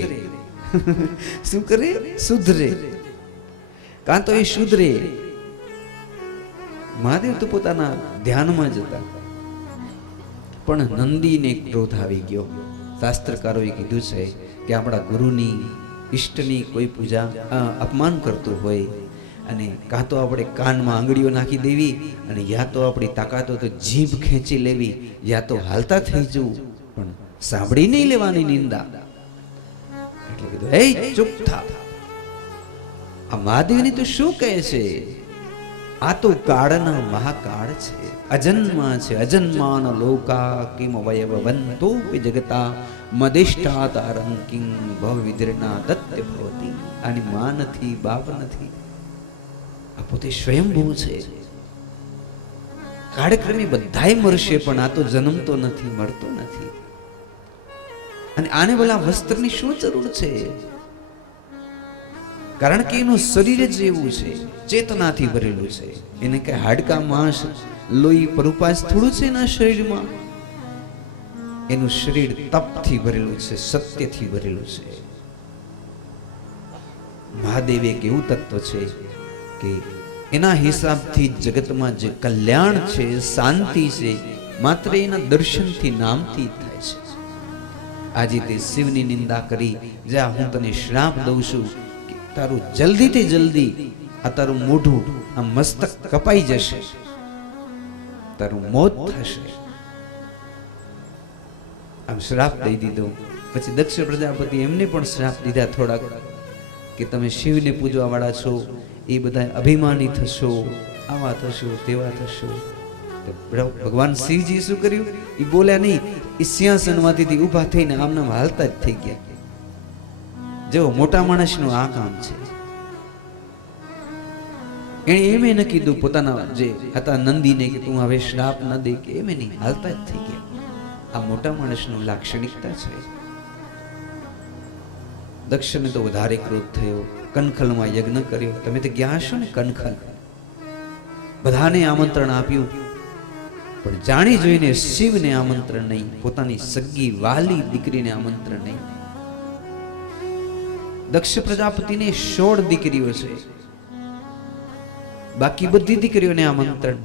શું કરે? સુધરે. કાં તો એ સુધરે. મહાદેવ તો પોતાના ધ્યાનમાં જ હતા, પણ નંદીને ક્રોધ આવી ગયો. શાસ્ત્રકારોએ કીધું છે કે આપણા ગુરુની ઈષ્ટની કોઈ પૂજા અપમાન કરતું હોય અને કાં તો આપણે કાનમાં આંગળીઓ નાખી દેવી અને યા તો આપણી તાકાત હોય તો જીભ ખેંચી લેવી, યા તો હાલતા થઈ જવું, પણ સાંભળી નહીં લેવાની નિંદા. એટલે કીધું, એ ચૂપ થા, આ મહાદેવની તો શું કહે છે? આ તો કાળના મહાકાળ છે, અજન્મા છે, અજન્માન લોકા કિમ વયવવંતો જગતા મદેષ્ટાતારં કિં ભવ વિદ્રના દત્ત ભવતી. આની માં નથી, બાપ નથી, આ પોતે સ્વયંભૂ છે. કાળક્રમે બધાય મરશે, પણ આ તો જન્મતો નથી, મળતો નથી. અને આને ભલા વસ્ત્રની શું જરૂર છે? કારણ કે એનું શરીર જ એવું છે, ચેતનાથી ભરેલું છે. એને કઈ હાડકા માંસ લોહી પરુપાસ થોડું છે એના શરીરમાં. એનું શરીર તપથી ભરેલું છે, સત્યથી ભરેલું છે. મહાદેવ એક એવું તત્વ છે કે એના હિસાબથી જગતમાં જે કલ્યાણ છે, શાંતિ છે, માત્ર એના દર્શનથી, નામથી થાય છે. આજે તે શિવની નિંદા કરી, જા હું તને શ્રાપ દઉં છું કે તારું જલ્દીથી જલ્દી આ તારું મોઢું, આ મસ્તક કપાઈ જશે, તારું મોત થશે. આમ શ્રાપ દઈ દીધો. પછી દક્ષ પ્રજાપતિ એમને પણ શ્રાપ દીધા થોડાક કે તમે શિવને પૂજવા વાળા છો, એ બધા અભિમાની થશો, આવા થશો, તેવા થશો. તો ભગવાન શિવજી શું કર્યું? એ બોલ્યા નહીં, એ સિંહાસનમાંથી ઊભા થઈને આમનામ હાલતા જ થઈ ગયા. જો મોટા માણસનું આ કામ છે. એણે એમ ન કીધું પોતાના જે હતા નંદીને કે તું હવે શ્રાપ ન દે, કે એમ નહીં, હાલતા જ થઈ ગયા. આ મોટા માણસનું લાક્ષણિકતા છે. દક્ષને તો વધારે ક્રોધ થયો, કનખલમાં યજ્ઞ કર્યો. તમે તો ગયા હશો ને કનખલ, બધાને આમંત્રણ આપ્યું, પણ જાણી જોઈને શિવને આમંત્રણ નહીં, પોતાની સગી વાલી દીકરીને આમંત્રણ નહીં. દક્ષ પ્રજાપતિને 16 દીકરીઓ છે, બાકી બધી દીકરીઓને આમંત્રણ.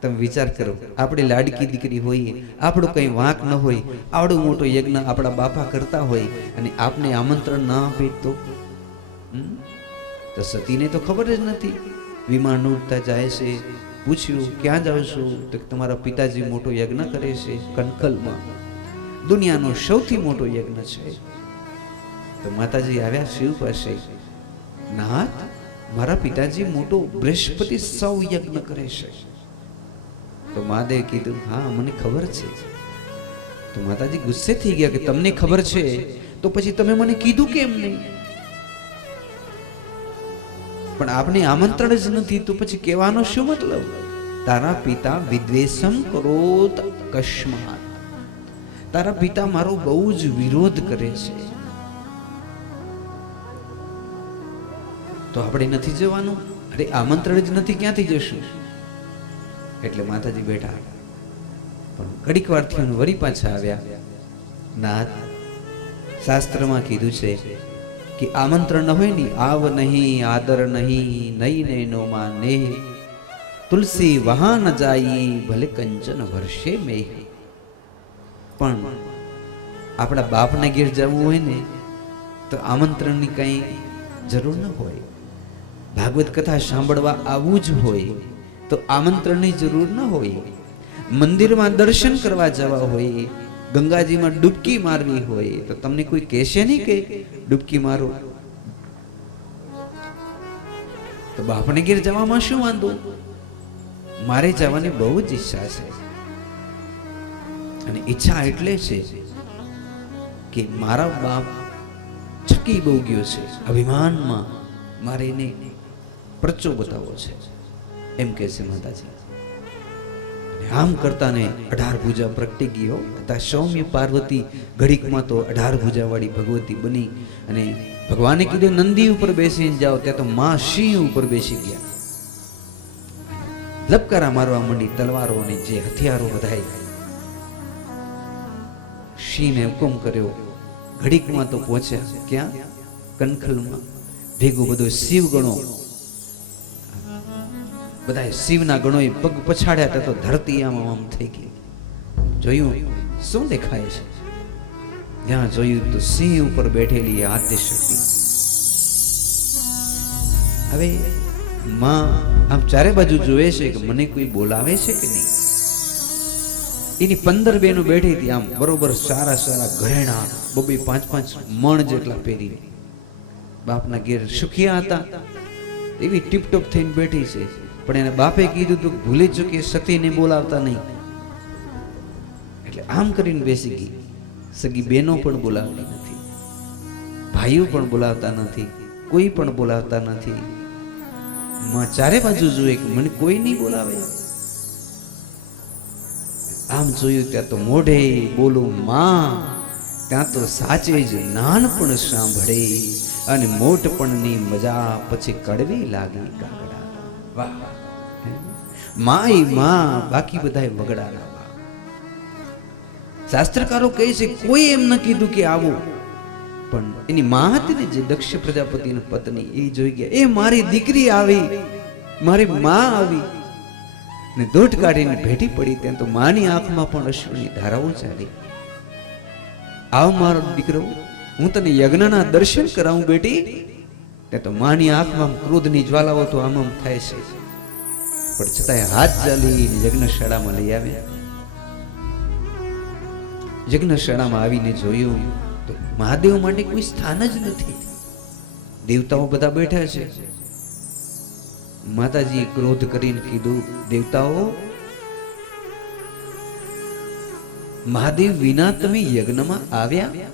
તમે વિચાર કરો, આપણે લાડકી દીકરી હોઈએ, આપણો કઈ વાંક ન હોય, આવડો મોટો યજ્ઞ આપણા બાપા કરતા હોય અને આપને આમંત્રણ ના આપે તો સતીને તો ખબર જ નથી. વિમાન ઉડતા જાય છે, પૂછ્યું ક્યાં જાવ છો? તો તમારા પિતાજી મોટો યજ્ઞ કરે છે કનકલમાં, દુનિયાનો સૌથી મોટો યજ્ઞ છે. તો માતાજી આવ્યા શિવ પાસે, નાથ મારા પિતાજી મોટો બૃહસ્પતિ સૌ યજ્ઞ કરે છે. તો મહાદેવ કીધું, હા મને ખબર છે. તો માતાજી ગુસ્સે થઈ ગયા કે તમને ખબર છે તો પછી તમે મને કીધું કેમ નહીં? પણ આપને આમંત્રણ જ નથી તો પછી કહેવાનો શું મતલબ? તારા પિતા વિદ્વેષમ કરોત કસ્માત, તારા પિતા મારો બહુ જ વિરોધ કરે છે, તો આપણે નથી જવાનું. અરે આમંત્રણ જ નથી, ક્યાંથી જશું? એટલે માતાજી બેઠા, પણ ઘડીક વાર થી વરી પાછા આવ્યા. નાથ, શાસ્ત્રમાં કીધું છે કે આમંત્રણ ન હોય ને, આવ નહીં આદર નહીં, નહીં ને નો માને, તુલસી વહા ન જાઈ, ભલે કંચન વર્ષે મેહ. પણ આપણા બાપના ઘેર જવું હોય ને તો આમંત્રણની કઈ જરૂર ન હોય. ભાગવત કથા સાંભળવા આવવું જ હોય તો આમંત્રણની જરૂર ન હોય. મંદિરમાં દર્શન કરવા જવા હોય, ગંગાજીમાં ડૂબકી મારવી હોય તો તમને કોઈ કહેશે નહીં કે ડૂબકી મારો. તો બાપને ઘેર જવામાં શું વાંધો? મારે જવાની બહુ જ ઈચ્છા છે, અને ઈચ્છા એટલે છે કે મારા બાપ છકી બહુ ગયો છે, અભિમાનમાં મારે એને પરચો બતાવવો છે, એમ કહે છે માતાજી. આમ કરતા ને 18 ભુજા પ્રગટી ગયો હતા. સૌમ્ય પાર્વતી ઘડીકમાં તો 18 ભુજા વાળી ભગવતી બની, અને ભગવાને કીધું નંદી ઉપર બેસીને જાઓ, ત્યાં તો માં સિંહ ઉપર બેસી ગયા. લપકારા મારવા માંડી, તલવારો અને જે હથિયારો બધાય. સિંહને હુકમ કર્યો, ઘડીકમાં તો પહોંચ્યા ક્યાં? કનખલમાં. ભેગો બધો શિવ ગણો, બધા શિવના ગણોએ પગ પછાડ્યા હતા તો ધરતી આમ આમ થઈ ગઈ. જોયું શું દેખાય છે? ત્યાં જોયું તો સિંહ ઉપર બેઠેલી આદ્ય શક્તિ. હવે માં આમ ચારે બાજુ જોવે છે કે મને કોઈ બોલાવે છે કે નહીં. એની 15 બહેનો બેઠી હતી, આમ બરોબર સારા સારા ઘરેણા, 2-5 મણ જેટલા પહેરી, બાપના ઘેર સુખિયા હતા એવી ટીપટોપ થઈને બેઠી છે. પણ એને બાપે કીધું તું ભૂલી ચૂકી સતીને બોલાવતા નહીં, એટલે આમ કરીને બેસી ગઈ. સગી બહેનો પણ બોલાવતી નથી, ભાઈઓ પણ બોલાવતા નથી, કોઈ પણ બોલાવતા નથી. માં ચારે બાજુ જોયે કે મને કોઈ નહીં બોલાવે. આમ જોયું ત્યાં તો મોઢે બોલું માં, ત્યાં તો સાચે જ નાનપણ સાંભળે અને મોટપણની મજા પછી કડવી લાગી કાગડા. વાહ, માય માં, બાકી બધાય વગડાના. શાસ્ત્રકારો કહે છે કોઈ એમ ન કીધું કે આવો, પણ એની માં હતી ને જે દક્ષ પ્રજાપતિની પત્ની, એ જોઈ ગયા, એ મારી દીકરી આવી, મારી માં આવી ને દોટ કાઢીને ભેટી પડી. ત્યાં તો માની આંખમાં પણ અશ્રુની ધારાઓ ચાલી. આવ મારો દીકરો, હું તને યજ્ઞના દર્શન કરાવું બેટી. ત્યાં તો માની આંખમાં ક્રોધની જ્વાલાઓ તો આમ થાય છે, પણ છતાંય હાથ ચાલીને યજ્ઞશાળામાં લઈ આવ્યા. યજ્ઞશાળામાં આવીને જોયું તો મહાદેવ માટે કોઈ સ્થાન જ નથી. દેવતાઓ બધા બેઠા છે. માતાજીએ ક્રોધ કરીને કીધું, દેવતાઓ, મહાદેવ વિના તમે યજ્ઞમાં આવ્યા?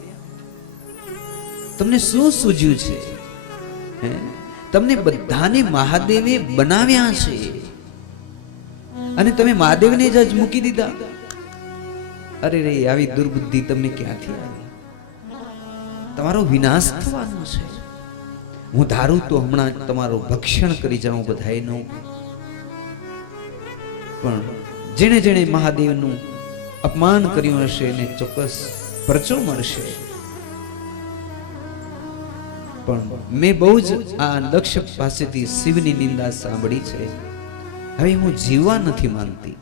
તમને શું સૂઝ્યું છે? તમને બધાને મહાદેવે બનાવ્યા છે અને તમે મહાદેવને જ મૂકી દીધા. અરે રે, આવી દુર્બુદ્ધિ તમને ક્યાંથી આવી? તમારો વિનાશ થવાનો છે. હું ધારું તો હમણાં તમારો ભક્ષણ કરી જાઉં બધાયનું. પણ જેણે જેણે મહાદેવનું અપમાન કર્યું હશે એને ચોક્કસ પરચો મળશે. પણ મેં બહુ જ આ દક્ષ પાસેથી શિવની નિંદા સાંભળી છે. હવે હું જીવવા નથી માંગતી,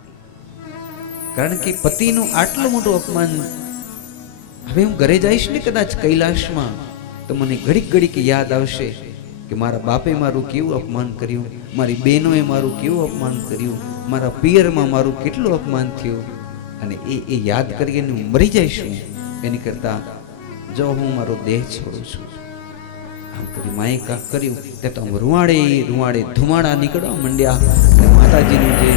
કારણ કે પતિનું આટલું મોટું અપમાન. હવે હું ઘરે જઈશ ને કદાચ કૈલાશમાં, તો મને ઘડીક ઘડીક યાદ આવશે કે મારા બાપે મારું કેવું અપમાન કર્યું, મારી બહેનોએ મારું કેવું અપમાન કર્યું, મારા પિયરમાં મારું કેટલું અપમાન થયું, અને એ યાદ કરીને હું મરી જઈશ. એની કરતા જો હું મારો દેહ છોડું છું. આમ કરી માએ કાંક કર્યું તે તો રૂવાડે રૂવાડે ધુમાડા નીકળવા માંડ્યા. માતાજીનું જે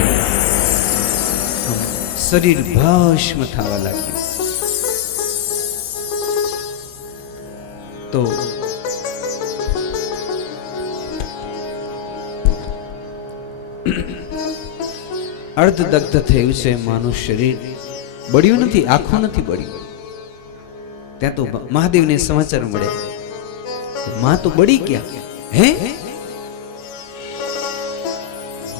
શરીર ભસ્મ થવા લાગ્યું. તો અર્ધદગ્ધ થયું છે માનું શરીર. બળ્યું નથી, આખું નથી બળ્યું. ત્યાં તો મહાદેવને સમાચાર મળ્યા, માં તો બળી ગયા. હે,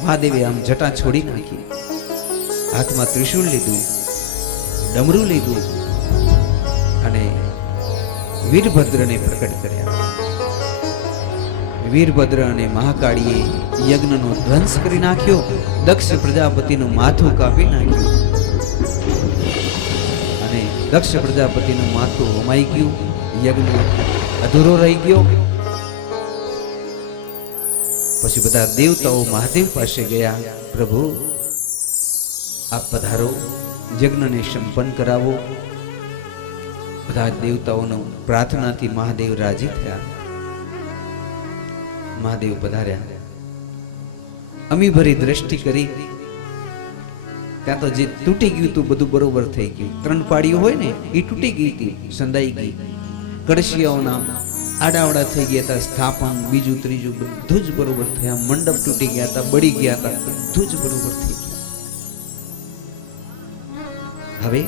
મહાદેવે આમ જટા છોડી નાખી, હાથમાં ત્રિશૂળ લીધું, ડમરું લીધું અને વીરભદ્રને પ્રકટ કર્યા. વીરભદ્ર અને મહાકાળીએ યજ્ઞનો ધ્વંસ કરી નાખ્યો, દક્ષ પ્રજાપતિનું માથું કાપી નાખ્યું અને દક્ષ પ્રજાપતિનું માથું હોમાઈ ગયું. યજ્ઞ અધૂરો રહી ગયો. પછી બધા દેવતાઓ મહાદેવ પાસે ગયા, પ્રભુ આપ પધારો, યજ્ઞને સંપન્ન કરાવો. બધા દેવતાઓનો પ્રાર્થનાથી મહાદેવ રાજી થયા. મહાદેવ પધાર્યા, અમીભરી દ્રષ્ટિ કરી. ત્યાં તો જે તૂટી ગયું હતું બધું બરોબર થઈ ગયું. 3 પાડીઓ હોય ને એ તૂટી ગઈ હતી, સંધાઈ ગઈ. કળશિયાઓના આડાવડા થઈ ગયા હતા, સ્થાપન બીજું ત્રીજું બધું જ બરોબર થયા. મંડપ તૂટી ગયા હતા, બળી ગયા હતા, બધું જ બરોબર થઈ ગયું. હવે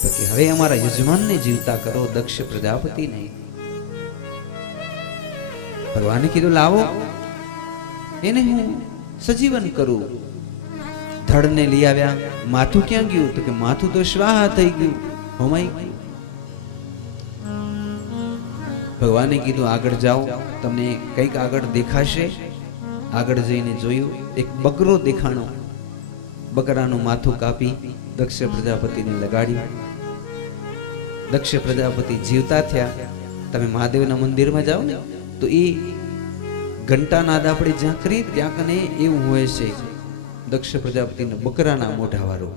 તો કે હવે અમારા યજમાનને જીવતા કરો, દક્ષ પ્રજાપતિને. ભગવાને કીધું લાવો, એને હું સજીવન કરું. ધડને લઈ આવ્યા. માથું ક્યાં ગયું? તો કે માથું તો સ્વાહા થઈ ગયું, હોમાઈ ગયું. ભગવાને કીધું આગળ જાઓ, તમને કંઈક આગળ દેખાશે. આગળ જઈને જોયું, એક બકરો દેખાણો. બકરાનું માથું કાપી દક્ષ પ્રજાપતિને લગાડ્યું. દક્ષ પ્રજાપતિ જીવતા થયા. તમે મહાદેવના મંદિરમાં જાઓ ને તો એ ઘંટાનાદ આપણે જ્યાં કરીએ ત્યાં કને એવું હોય છે, દક્ષ પ્રજાપતિના બકરાના મોઢા વાળું,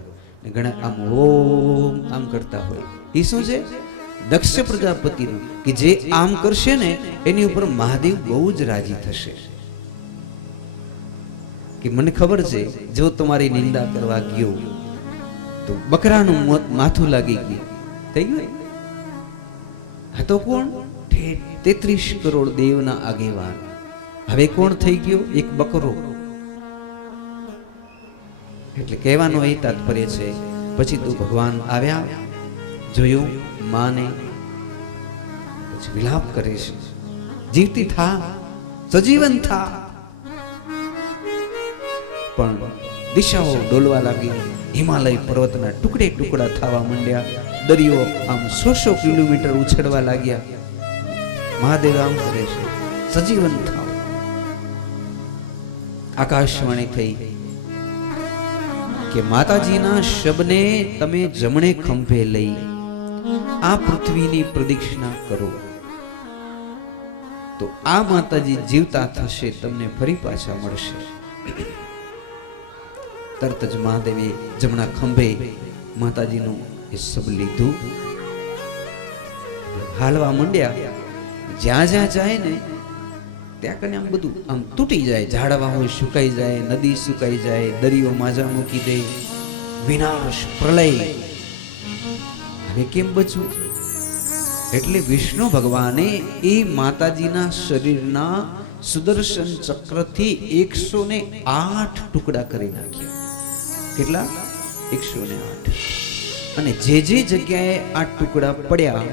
ઘણા આમ ઓમ આમ કરતા હોય. એ શું છે? દક્ષ પ્રજાપતિનું, કે જે આમ કરશે ને એની ઉપર મહાદેવ બહુ જ રાજી થશે. કે મને ખબર છે જો તમારી નિંદા કરવા ગયો તો બકરાનું માથું લાગી ગયું, થઈ ગયું. હતો કોણ? 33 કરોડ દેવના આગેવાન. હવે કોણ થઈ ગયો? એક બકરો. એટલે કહેવાનો એ તાત્પર્ય છે. પછી તો ભગવાન આવ્યા, જોયું માને, પછી વિલાપ કરે છે, જીવતી થા, સજીવન થા. પણ દિશાઓ ડોલવા લાગી, હિમાલય પર્વતના ટુકડે ટુકડા થવા માંડ્યા, દરિયો આમ 100 કિલોમીટર ઉછળવા લાગ્યા. મહાદેવ આમ કરે છે, સજીવન થાવ. આકાશવાણી થઈ કે માતાજીના શબને તમે જમણે ખંભે લઈ આ પૃથ્વીની પ્રદક્ષિણા કરો તો આ માતાજી જીવતા થશે, તમને ફરી પાછા મળશે. તરત જ મહાદેવે જમણા ખંભે માતાજીનું એ સબ લીધું, હાલવા માંડ્યા. જ્યાં જ્યાં જાય ને ત્યાં કને આમ બધું આમ તૂટી જાય, ઝાડવા હોય સુકાઈ જાય, નદી સુકાઈ જાય, દરિયો માજા મૂકી દે, વિનાશ પ્રલય. હવે કેમ બચવું? એટલે વિષ્ણુ ભગવાને એ માતાજીના શરીરના સુદર્શન ચક્રથી 108 ટુકડા કરી નાખ્યા. કેટલા? 108. અને જે જે જગ્યાએ આ ટુકડા પડ્યા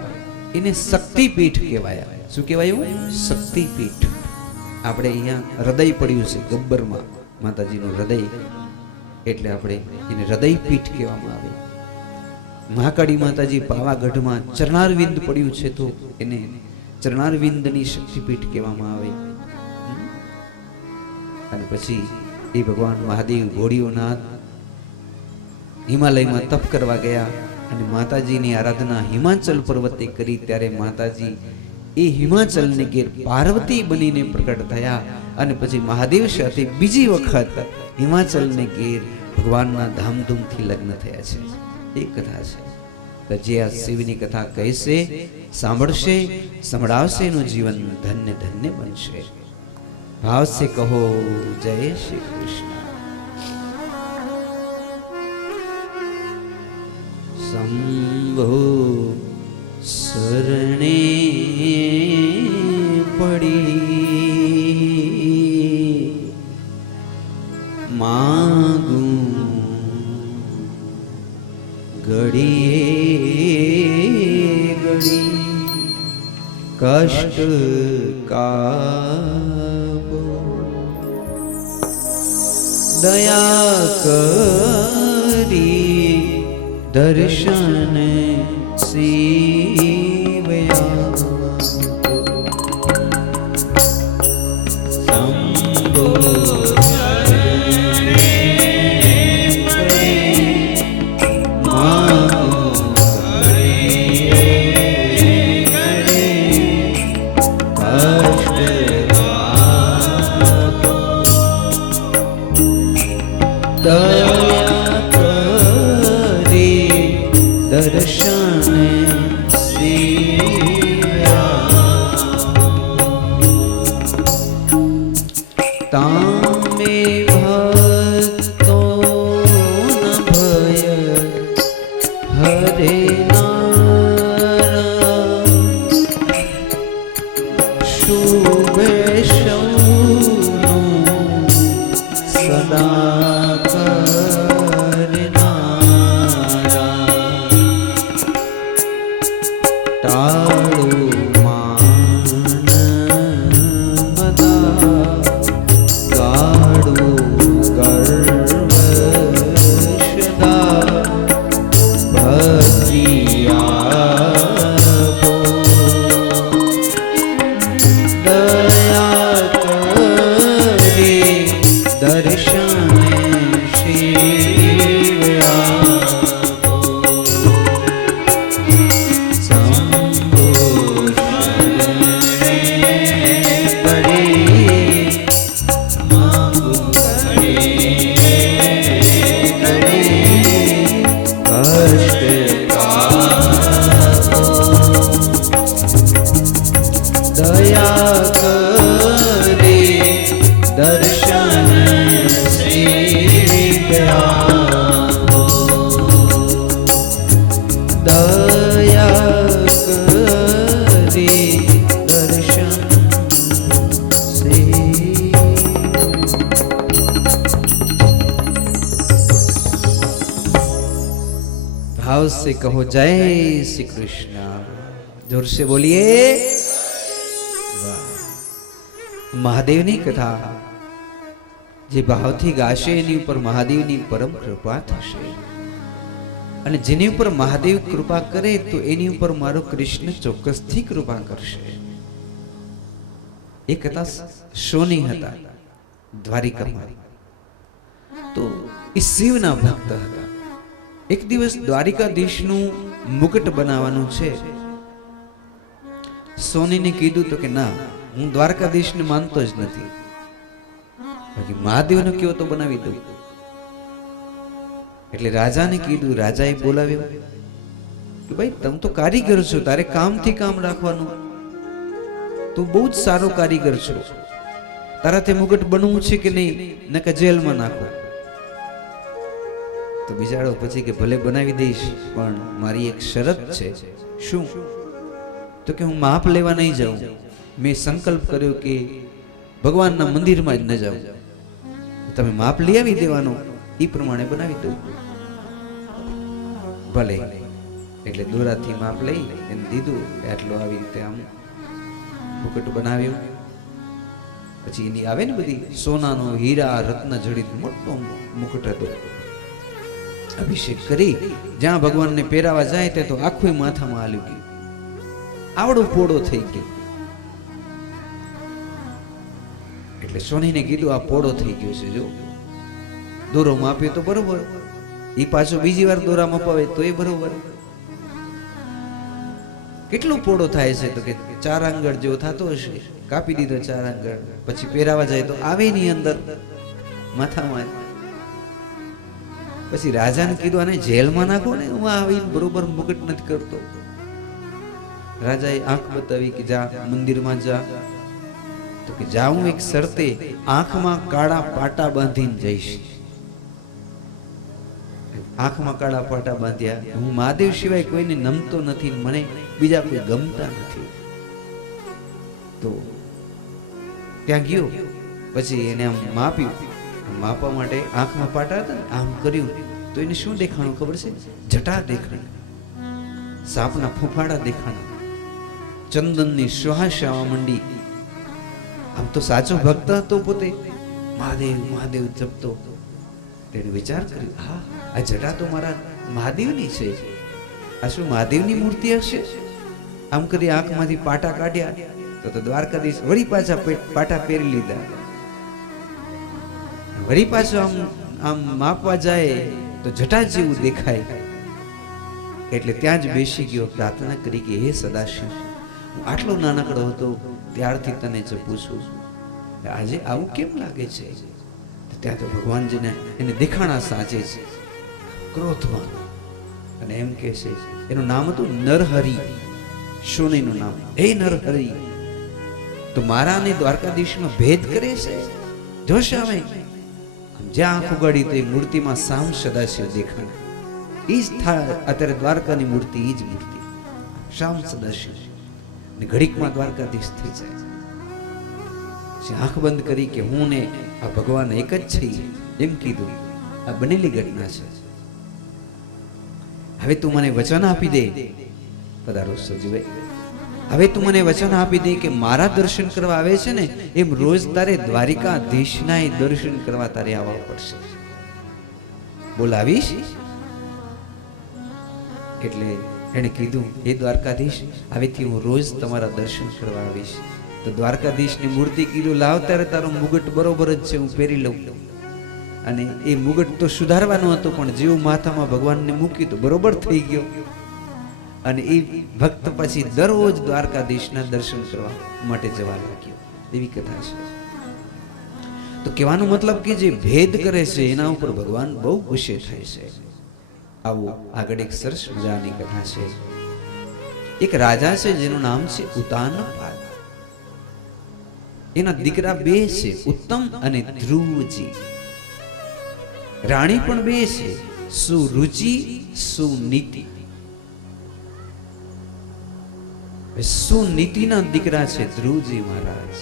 એને શક્તિપીઠ કહેવાયા. શું કહેવાયું? શક્તિપીઠ. આપણે અહીંયા હૃદય પડ્યું છે ગબ્બરમાં, માતાજીનું હૃદય, એટલે આપણે એને હૃદયપીઠ કહેવામાં આવે. મહાકાળી માતાજી પાવાગઢમાં ચરણારવિંદ પડ્યું છે તો એને ચરણારવિંદની શક્તિપીઠ કહેવામાં આવે. અને પછી એ ભગવાન મહાદેવ ઘોડીઓનાથ હિમાલયમાં તપ કરવા ગયા અને માતાજીની આરાધના હિમાચલ પર્વતે કરી. ત્યારે માતાજી એ હિમાચલને ઘેર પાર્વતી બનીને પ્રકટ થયા અને પછી મહાદેવ સાથે બીજી વખત હિમાચલને ઘેર ભગવાનના ધામધૂમથી લગ્ન થયા છે. એ કથા છે. જે આ શિવની કથા કહેશે, સાંભળશે, સંભળાવશે, એનું જીવન ધન્ય ધન્ય બનશે. ભાવ સે કહો જય શ્રી કૃષ્ણ. શંભો શરણે પડી માગું ઘડીએ ઘડી કષ્ટ કાબો દયા કરી દર્શન શિવયા શંભો से कहो जय श्री कृष्ण, जोर से बोलिए वाह। મહાદેવની કથા જે ભાવથી ગાશે એની ઉપર મહાદેવની પરમ કૃપા થશે, અને જેની ઉપર મહાદેવ કૃપા કરે તો એની ઉપર મારો કૃષ્ણ ચોક્કસથી કૃપા કરશે. એ કથા સોની હતા દ્વારિકામાં. તો એ શિવના ભક્ત હતા. એક દિવસ દ્વારિકાધીશનું મુકટ બનાવવાનું છે. સોનીને કીધું તો કે ના, હું દ્વારકાધીશને માનતો જ નથી, બાકી મહાદેવનો કેવો તો બનાવી દઉં. એટલે રાજાને કીધું, રાજાએ બોલાવ્યો કે ભાઈ તમે તો કારીગર છો, તારે કામથી કામ રાખવાનું, તું બહુ જ સારો કારીગર છો, તારાથી મુગટ બનવું છે કે નહીં, નકા જેલમાં નાખો. તો બિચારો પછી કે ભલે બનાવી દઈશ, પણ મારી એક શરત છે. શું? તો કે હું માપ લેવા નહીં જાઉં. મેં સંકલ્પ કર્યો કે ભગવાનના મંદિરમાં જ ન જાઉં, તમે માપ લઈ આવી દેવાનો, એ પ્રમાણે બનાવી દઉં. ભલે. એટલે દોરાથી માપ લઈ એને દીધું, આટલો આવી રીતે આમ મુકટ બનાવ્યો. પછી એની આવે ને બધી સોનાનો હીરા રત્ન જડિત મોટો મુકટ હતો. અભિષેક કરી જ્યાં ભગવાનને પહેરાવા જાય તે તો આખું માથામાં હાલ્યું ગયું, આવડો પોળો થઈ ગયો. એટલે સોનીને કીધું આ પોળો થઈ ગયો છે, જો દોરો માપ્યો તો બરોબર, એ પાછો બીજી વાર દોરા મપાવે તો એ બરોબર. કેટલો પોળો થાય છે? તો કે 4 આંગળ જેવો થતો હશે. કાપી દીધો 4 આંગળ. પછી પહેરાવા જાય તો આવે ની અંદર માથામાં. પછી રાજાને કીધું આને જેલમાં નાખો ને, હું આવીને બરોબર મુકટ નથી કરતો. રાજાએ આંખ બતાવી કે જા મંદિરમાં જા. તો કે જાઉં એક શરતે, આંખમાં કાળા પાટા બાંધીને જઈશ. આંખમાં કાળા પાટા બાંધ્યા. હું મહાદેવ સિવાય કોઈને નમતો નથી, મને બીજા કોઈ ગમતા નથી. તો ત્યાં ગયો. પછી એને આમ માપ્યું. માપવા માટે આંખમાં પાટા હતા, આમ કર્યું તો એને શું દેખાણું ખબર છે? જટા દેખાણી, સાપના ફૂફાડા દેખાણા, ચંદનની સુવાસ આવવા માંડી. આમ તો સાચો ભક્ત હતો પોતે, મહાદેવ મહાદેવ જપતો. તેણે વિચાર કર્યો, હા આ જટા તો મારા મહાદેવની છે, આ શું મહાદેવની મૂર્તિ હશે? આમ કરી આંખમાંથી પાટા કાઢ્યા તો દ્વારકાધીશ વળી પાછા પાટા પહેરી લીધા. વળી પાછો આમ આમ માપવા જાય તો જટા જેવું દેખાય. એટલે ત્યાં જ બેસી ગયો, પ્રાર્થના કરી કે હે સદાશિવ, હું આટલો નાનકડો હતો ત્યારથી તને જપું છું, આજે આવું કેમ લાગે છે? ત્યાં તો ભગવાનજીને એને દેખાણા સાચે છે ક્રોધમાં. અને એમ કહે છે, એનું નામ હતું નરહરી, સોનીનું નામ. હે નરહરી, તો મારા અને દ્વારકાધીશનો ભેદ કરે છે. જોશે હવે જ્યાં આંખ ઉગાડી તો એ મૂર્તિમાં સામ સદાશિવ દેખાણ. એ જ અત્યારે દ્વારકાની મૂર્તિ, એ જ મૂર્તિ શામ સદાશિવ. ને ઘડીકમાં દ્વારકાધીશ થઈ જાય. આંખ બંધ કરી કે હું ને આ ભગવાન એક જ છીએ, એમ કીધું. આ બનેલી ઘટના છે. હવે તું મને વચન આપી દે, પધારો સજીભાઈ, હવે તું મને વચન આપી દે કે મારા દર્શન કરવા આવે છે ને, એમ રોજ તારે દ્વારિકાધીશના દર્શન કરવા તારે આવવા પડશે. બોલાવીશ? એટલે એને કીધું, હે દ્વારકાધીશ, હવેથી હું રોજ તમારા દર્શન કરવા આવીશ. તો દ્વારકાધીશની મૂર્તિ કીધું, લાવ ત્યારે તારો મુગટ બરોબર જ છે, હું પહેરી લઉં. અને એ મુગટ તો સુધારવાનો હતો, પણ જેવું માથામાં ભગવાનને મૂક્યું તો બરોબર થઈ ગયો. અને એ ભક્ત પછી દરરોજ દ્વારકાધીશના દર્શન કરવા માટે જવા લાગ્યો. એવી કથા છે. તો કહેવાનો મતલબ કે જે ભેદ કરે છે એના ઉપર ભગવાન બહુ ગુસ્સે થાય છે. આવું આગળ એક સરસ મજાની કથા છે. એક રાજા છે જેનું નામ છે ઉતાનપાદ. એના દીકરા 2 છે, ઉત્તમ અને ધ્રુવજી. રાણી પણ 2 છે, સુરુચિ સુનીતિ. સુનીતિના દીકરા છે ધ્રુવજી મહારાજ,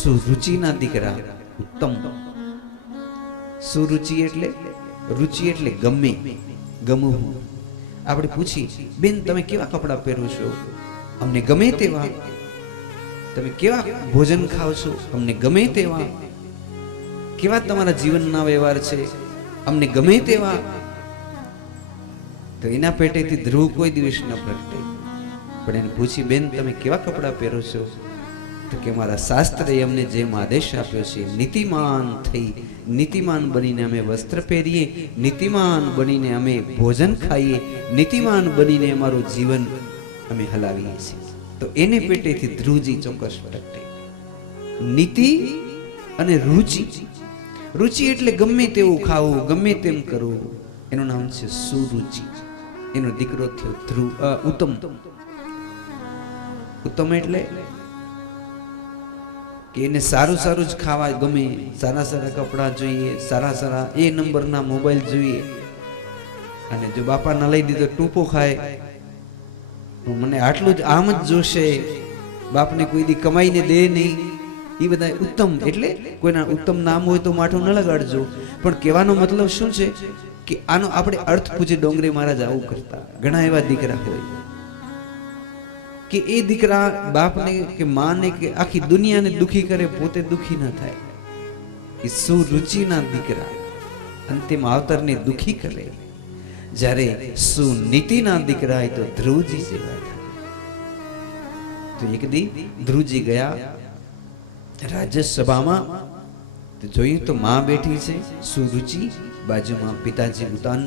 સુરુચિના દીકરા ઉત્તમ. સુરુચિ એટલે રુચિ એટલે ગમે, ગમું હું. આપણે પૂછી, બેન તમે કેવા કપડાં પહેરો છો? અમને ગમે તેવા. તમે કેવા ભોજન ખાઓ છો? અમને ગમે તેવા. કેવા તમારા જીવનના વ્યવહાર છે? અમને ગમે તેવા. તો એના પેટેથી ધ્રુવ કોઈ દિવસ ન પ્રગટે. પણ એને પૂછી, બેન તમે કેવા કપડાં પહેરો છો? તો કે મારા શાસ્ત્રએ અમને જેમ આદેશ આપ્યો છે, નીતિમાન થઈ, નીતિમાન બનીને અમે વસ્ત્ર પહેરીએ, નીતિમાન બનીને અમે ભોજન ખાઈએ, નીતિમાન બનીને અમારું જીવન અમે હલાવીએ છીએ. તો એને પેટેથી ધ્રુવજી ચોક્કસ પ્રગટે. નીતિ અને રુચિ. રુચિ એટલે ગમે તેવું ખાવું, ગમે તેમ કરવું. એનું નામ છે સુરુચિ. એનો દીકરો થયો ધ્રુવ, ઉત્તમ. ઉત્તમ એટલે કે એને સારું સારું જ ખાવા ગમે, સારા સારા કપડાં જોઈએ, સારા સારા એ નંબરના મોબાઈલ જોઈએ. અને જો બાપાના લઈ દીધો ટૂંપો ખાય, મને આટલું જ આમ જ જોશે, બાપને કોઈ દી કમાઈને દે નહીં. એ બધા ઉત્તમ. એટલે કોઈના ઉત્તમ નામ હોય તો માઠું ન લગાડજો, પણ કહેવાનો મતલબ શું છે કે આનો આપણે અર્થ પૂછે. ડોંગરે મહારાજ આવું કરતા. ઘણા એવા દીકરા હોય કે એ દીકરા બાપને કે માને કે આખી દુનિયાને દુખી કરે, પોતે દુખી ન થાય. એ સુરુચિના દીકરા અંતિમ અવતારને દુખી કરે. જ્યારે સુનીતિના દીકરા તો ધ્રુવજી જેવા થાય. તો એક દી ધ્રુવજી ગયા રાજ્યસભામાં. તો જોયું તો માં બેઠી છે સુરુચિ, બાજુમાં પિતાજી ઉતાન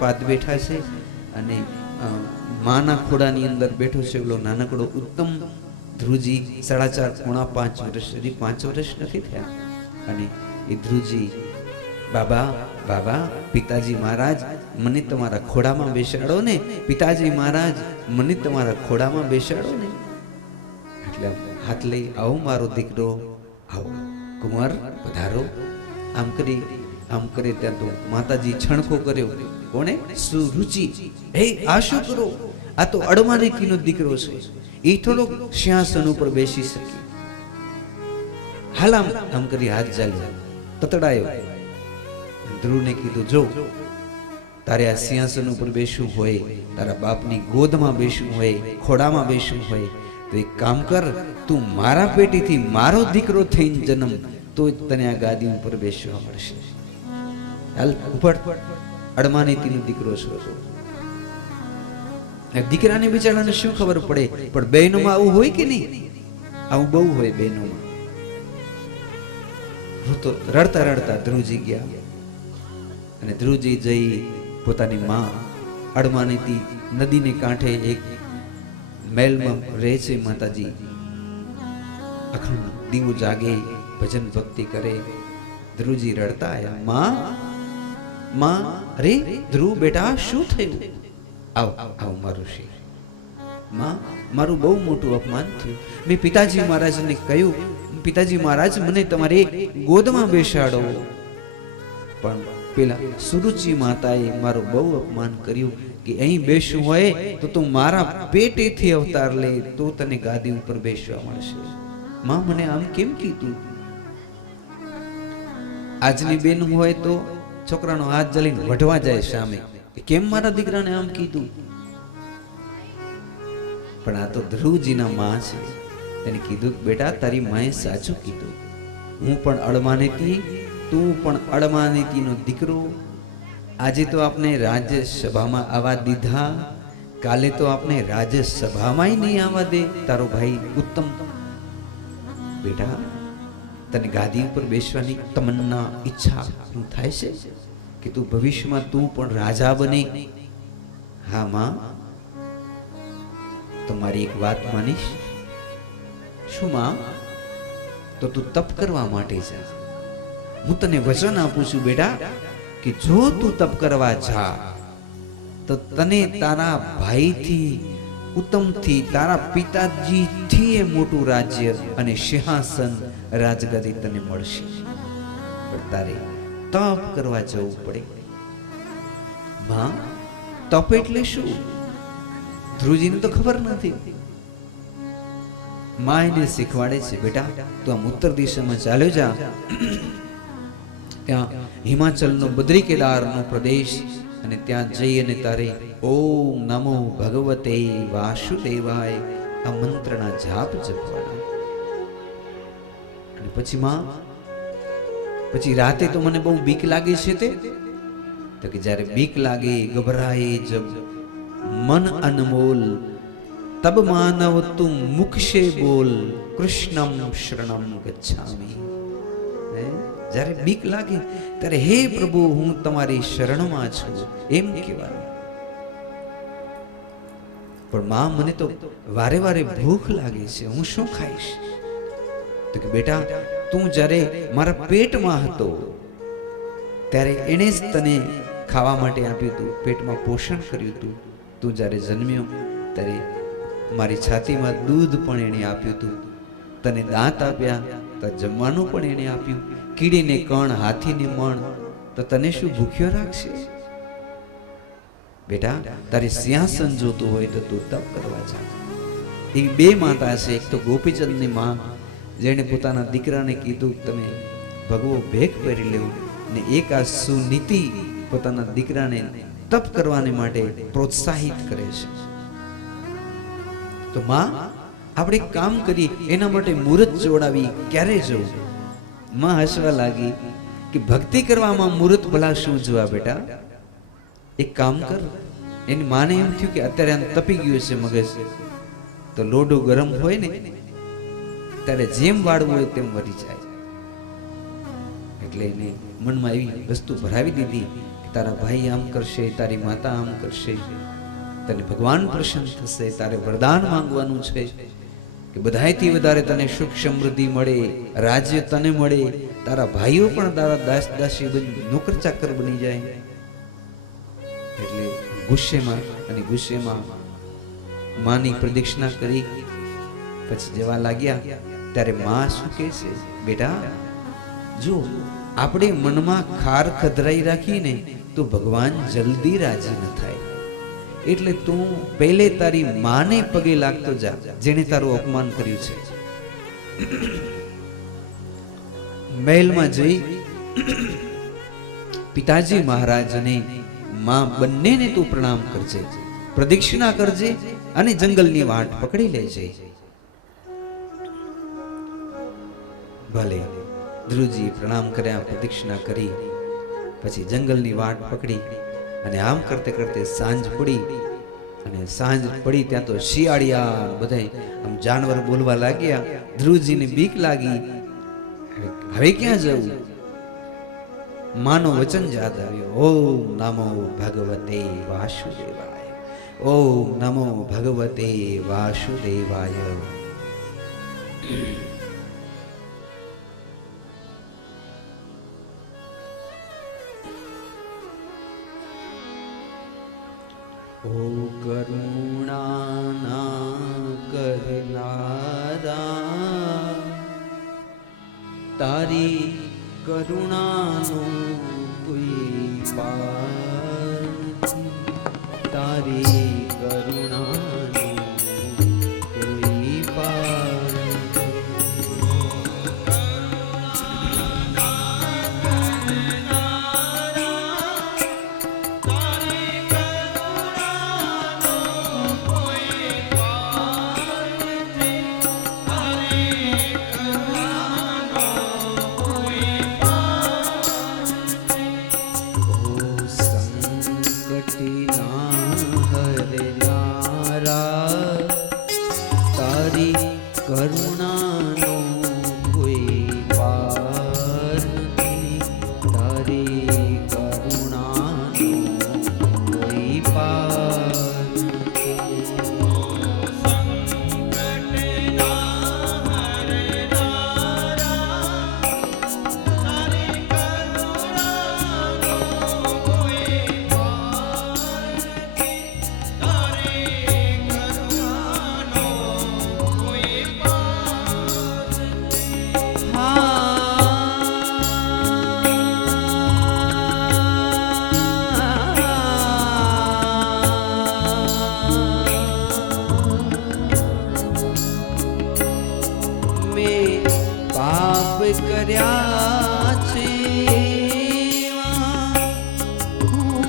પાદ બેઠા છે, અને માના ખોડાની અંદર બેઠો છે ઓલો નાનકડો ઉત્તમ. ધ્રુવજી 4.5 પોણા 5 વર્ષ, હજી 5 વર્ષ નથી થયા. અને એ ધ્રુવજી, બાબા બાબા, પિતાજી મહારાજ મને તમારા ખોડામાં બેસાડો ને, પિતાજી મહારાજ મને તમારા ખોડામાં બેસાડો ને. એટલે હાથ લઈ, આવો મારો દીકરો, આવો કુંવર પધારો. આમ કરી ત્યાં તો માતાજી છણકો કર્યો. કોણે? સુરુચિ. હે આ શું કરો? આ તો અડમાનીકીનો દીકરો છે, એ થોડો સિંહાસન ઉપર બેસી શકે. હાલ આમ કરી હાથ ચાલ્યા, તતડાયો. ધ્રુવને કીધું, જો તારે આ સિંહાસન ઉપર બેસવું હોય, તારા બાપની ગોદમાં બેસવું હોય, ખોડામાં બેસવું હોય, તો એક કામ કર, તું મારા પેટીથી મારો દીકરો થઈને જન્મ, તો જ તને આ ગાદી ઉપર બેસવા મળશે. હાલ ઉપર. અડમાનીતીનો દીકરો છો. દીકરાને બિચારાને શું ખબર પડે? પણ બહેનોમાં આવું હોય કે નહીં? આવું બહુ હોય બહેનોમાં. તો રડતા રડતા ધ્રુવજી ગયા. અને ધ્રુવજી જઈ પોતાની માં અડમાનીતી નદીને કાંઠે એક મહેલમાં રહે છે. માતાજી અખંડ દીવો જાગે, ભજન ભક્તિ કરે. ધ્રુવજી રડતા આયા, માં અરે ધ્રુવ બેટા શું થયું? આવ મારું શેર. માં મારું બહુ મોટું અપમાન થયું. મેં પિતાજી મહારાજને કહ્યું, પિતાજી મહારાજ મને તમારી ગોદમાં બેસાડો, પણ પેલા સુરુચિ માતાએ મારું બહુ અપમાન કર્યું કે અહીં બેસવું હોય તો તું મારા પેટેથી અવતાર લે, તો તને ગાદી ઉપર બેસવા મળશે. માં મને આમ કેમ કીધું? આજની બેન હોય તો છોકરાનો હાથ જલીને વઢવા જાય સામે, કેમ મારા દીકરાને આમ કીધું? પણ આ તો ધ્રુવજીના માં છે. એને કીધું, બેટા તારી માએ સાચું કીધું. હું પણ અડમાનીતી, તું પણ અડમાનીતીનો દીકરો. આજે તો આપણે રાજ્યસભામાં આવવા દીધા, કાલે તો આપણે રાજ્યસભામાં નહીં આવવા દે તારો ભાઈ ઉત્તમ. બેટા તને ગાદી ઉપર બેસવાની તમન્ના, ઈચ્છા થાય છે કે તું ભવિષ્યમાં તું પણ રાજા બને? હા માં, તમારી એક વાત માનીશ. શું માં? તો તું તપ કરવા માટે જા. હું તને વચન આપું છું બેટા કે જો તું તપ કરવા જા તો તને તારા ભાઈથી, ઉત્તમથી, તારા પિતાજીથી એ મોટું રાજ્ય અને સિંહાસન, રાજગાદી તને મળશે. પણ તારે તપ કરવા જવું પડે. માં તપ એટલે શું? ધ્રુવજીને તો ખબર નથી. માં એને શીખવાડે છે, બેટા તું આમ ઉત્તર દિશામાં ચાલ્યો જા. ત્યાં હિમાચલનો બદ્રી કેદારનો પ્રદેશ અને ત્યાં જઈ અને તારે ઓમ નમો ભગવતે વાસુદેવાય આ મંત્રના જાપ જપવાના. અને પછી માં, પછી રાતે તો મને બહુ બીક લાગે છે તે તો કે જ્યારે બીક લાગે, ગભરાए जब मन अनमोल तब मानव तुम मुख से बोल कृष्णम शरणम गच्छामि. જ્યારે બીક લાગે ત્યારે હે પ્રભુ હું તમારી શરણમાં છું એમ કહેવાનું. પણ માં મને તો વારે વારે ભૂખ લાગે છે, હું શું ખાઈશ? તો કે બેટા તું જ્યારે મારા પેટમાં હતો ત્યારે એણે જ તને ખાવા માટે આપ્યું હતું, પેટમાં પોષણ કર્યું હતું. તું જ્યારે જન્મ્યો ત્યારે મારી છાતીમાં દૂધ પણ એણે આપ્યું હતું, તને દાંત આપ્યા તો જમવાનું પણ એણે આપ્યું. કીડીને કણ, હાથીને મણ, તો તને શું ભૂખ્યો રાખશે? બેટા તારે સિંહાસન જોતું હોય તો તું તપ કરવા જા. એ બે માતા છે, એક તો ગોપીચંદની માં જેણે પોતાના દીકરાને કીધું તમે ભગવો ભેખ પહેરી લેવું, ને એક આ સુનીતિ પોતાના દીકરાને તપ કરવાને માટે પ્રોત્સાહિત કરે છે. તો માં આપણે એક કામ કરીએ, એના માટે મુહૂર્ત જોડાવી. ક્યારે જવું? માં હસવા લાગી કે ભક્તિ કરવામાં મુહૂર્ત ભલા શું જોવા બેટા? એક કામ કર. એની માને એમ થયું કે અત્યારે આમ તપી ગયું છે મગજ, તો લોઢો ગરમ હોય ને ત્યારે જેમ વાળવું હોય તેમ વળી જાય. એટલે એને મનમાં એવી વસ્તુ ભરાવી દીધી કે તારા ભાઈ આમ કરશે, તારી માતા આમ કરશે, તને ભગવાન પ્રસન્ન થશે, તારે વરદાન માંગવાનું છે કે બધાયથી વધારે તને સુખ સમૃદ્ધિ મળે, રાજ્ય તને મળે, તારા ભાઈઓ પણ તારા દાસ દાસી બની નોકર ચાકર બની જાય. એટલે ગુસ્સેમાં અને ગુસ્સેમાં માની પ્રદક્ષિણા કરી પછી જવા લાગ્યા. ત્યારે માં શું કહે છે? બેટા જો આપણે મનમાં ખાર ખધરાઈ રાખીને તો ભગવાન જલ્દી રાજી ન થાય. એટલે તું પહેલે તારી માને પગે લાગતો જા જેણે તારું અપમાન કર્યું છે. મહેલમાં જઈ પિતાજી મહારાજને માં બંનેને તું પ્રણામ કરજે, પ્રદક્ષિણા કરજે અને જંગલની વાટ પકડી લેજે. ભલે ધ્રુવજી પ્રણામ કર્યા, પ્રદક્ષિણા કરી, પછી જંગલની વાટ પકડી અને આમ કરતે કરતે સાંજ પડી. અને સાંજ પડી ત્યાં તો શિયાળિયા બધા આમ જાનવર બોલવા લાગ્યા. ધ્રુવજીને બીક લાગી, હવે ક્યાં જવું? માનો વચન યાદ આવ્યો, ઓમ નમો ભગવતે વાસુદેવાય, ઓમ નમો ભગવતે વાસુદેવાય. ઓ કરુણાના કરનારા, તારી કરુણાનો કોઈ પાર નથી, તારી કરુણાનો કોઈ પાર નથી. કરુણાનો કોઈ પાર નથી, તારી કરુણાનો કોઈ પાર નથી. કર્યા છે હું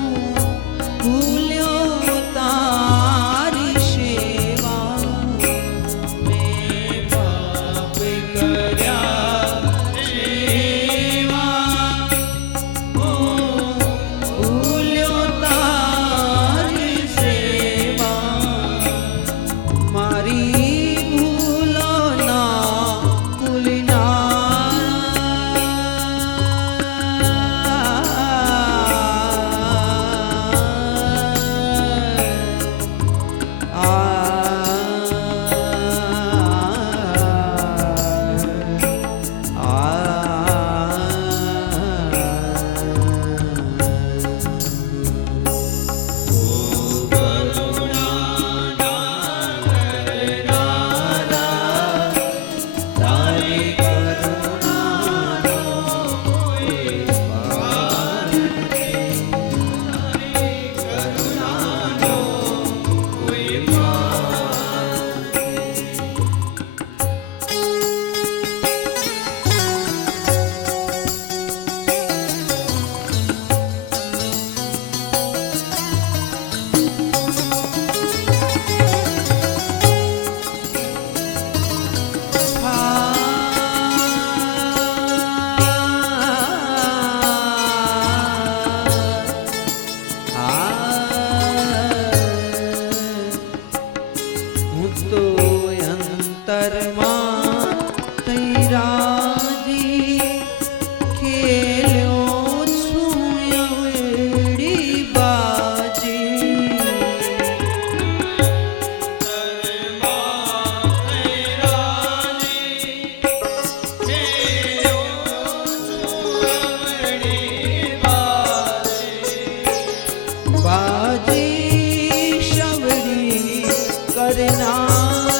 તો અંતરમાં થઈ રાજી ખેલ્યો છું અવળી બાજી બાજી શવડી કરનારા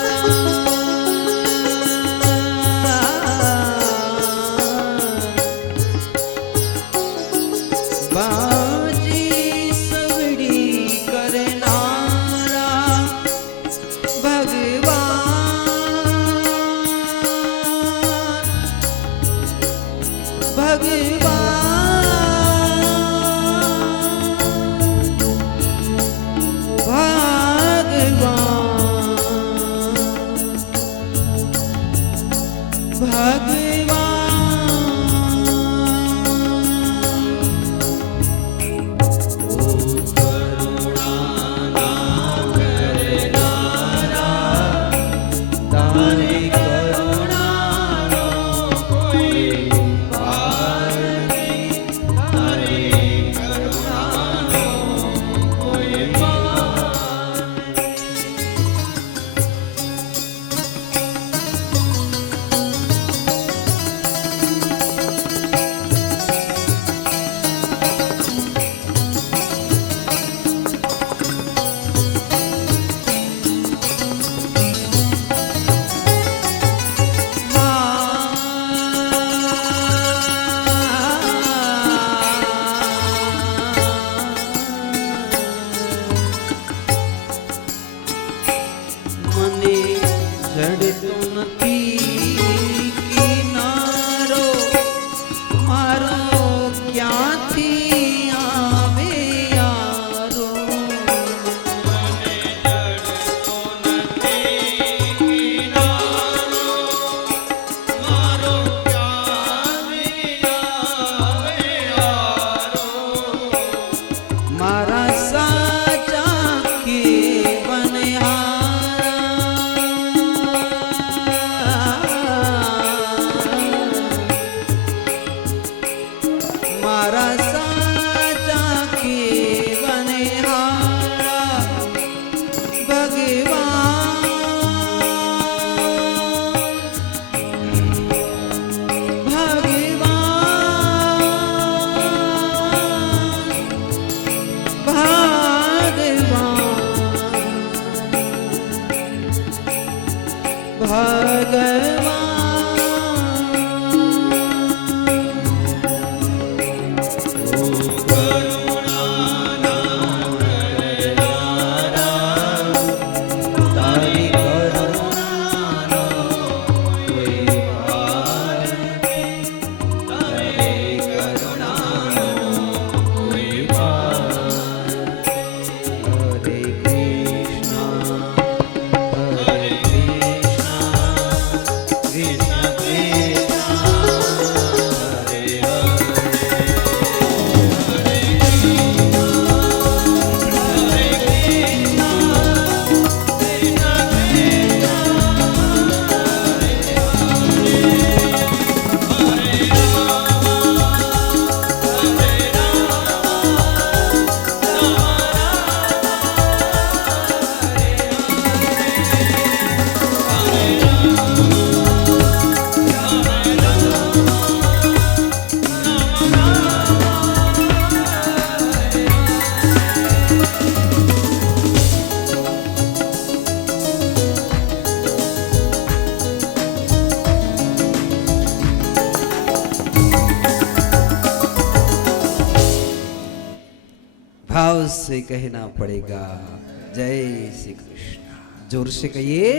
બાજી સવડી કરનારા તારી કરુણાનો કોઈ પાર નહીં, તારી કરુણાનો કોઈ પાર મને જડતો નથી કિનારો મારો ક્યાંથી આવે યારો મારા સાચા કે મારા સાચા કેવને હારા भाव से कहना पड़ेगा जय श्री कृष्ण जोर से कहिए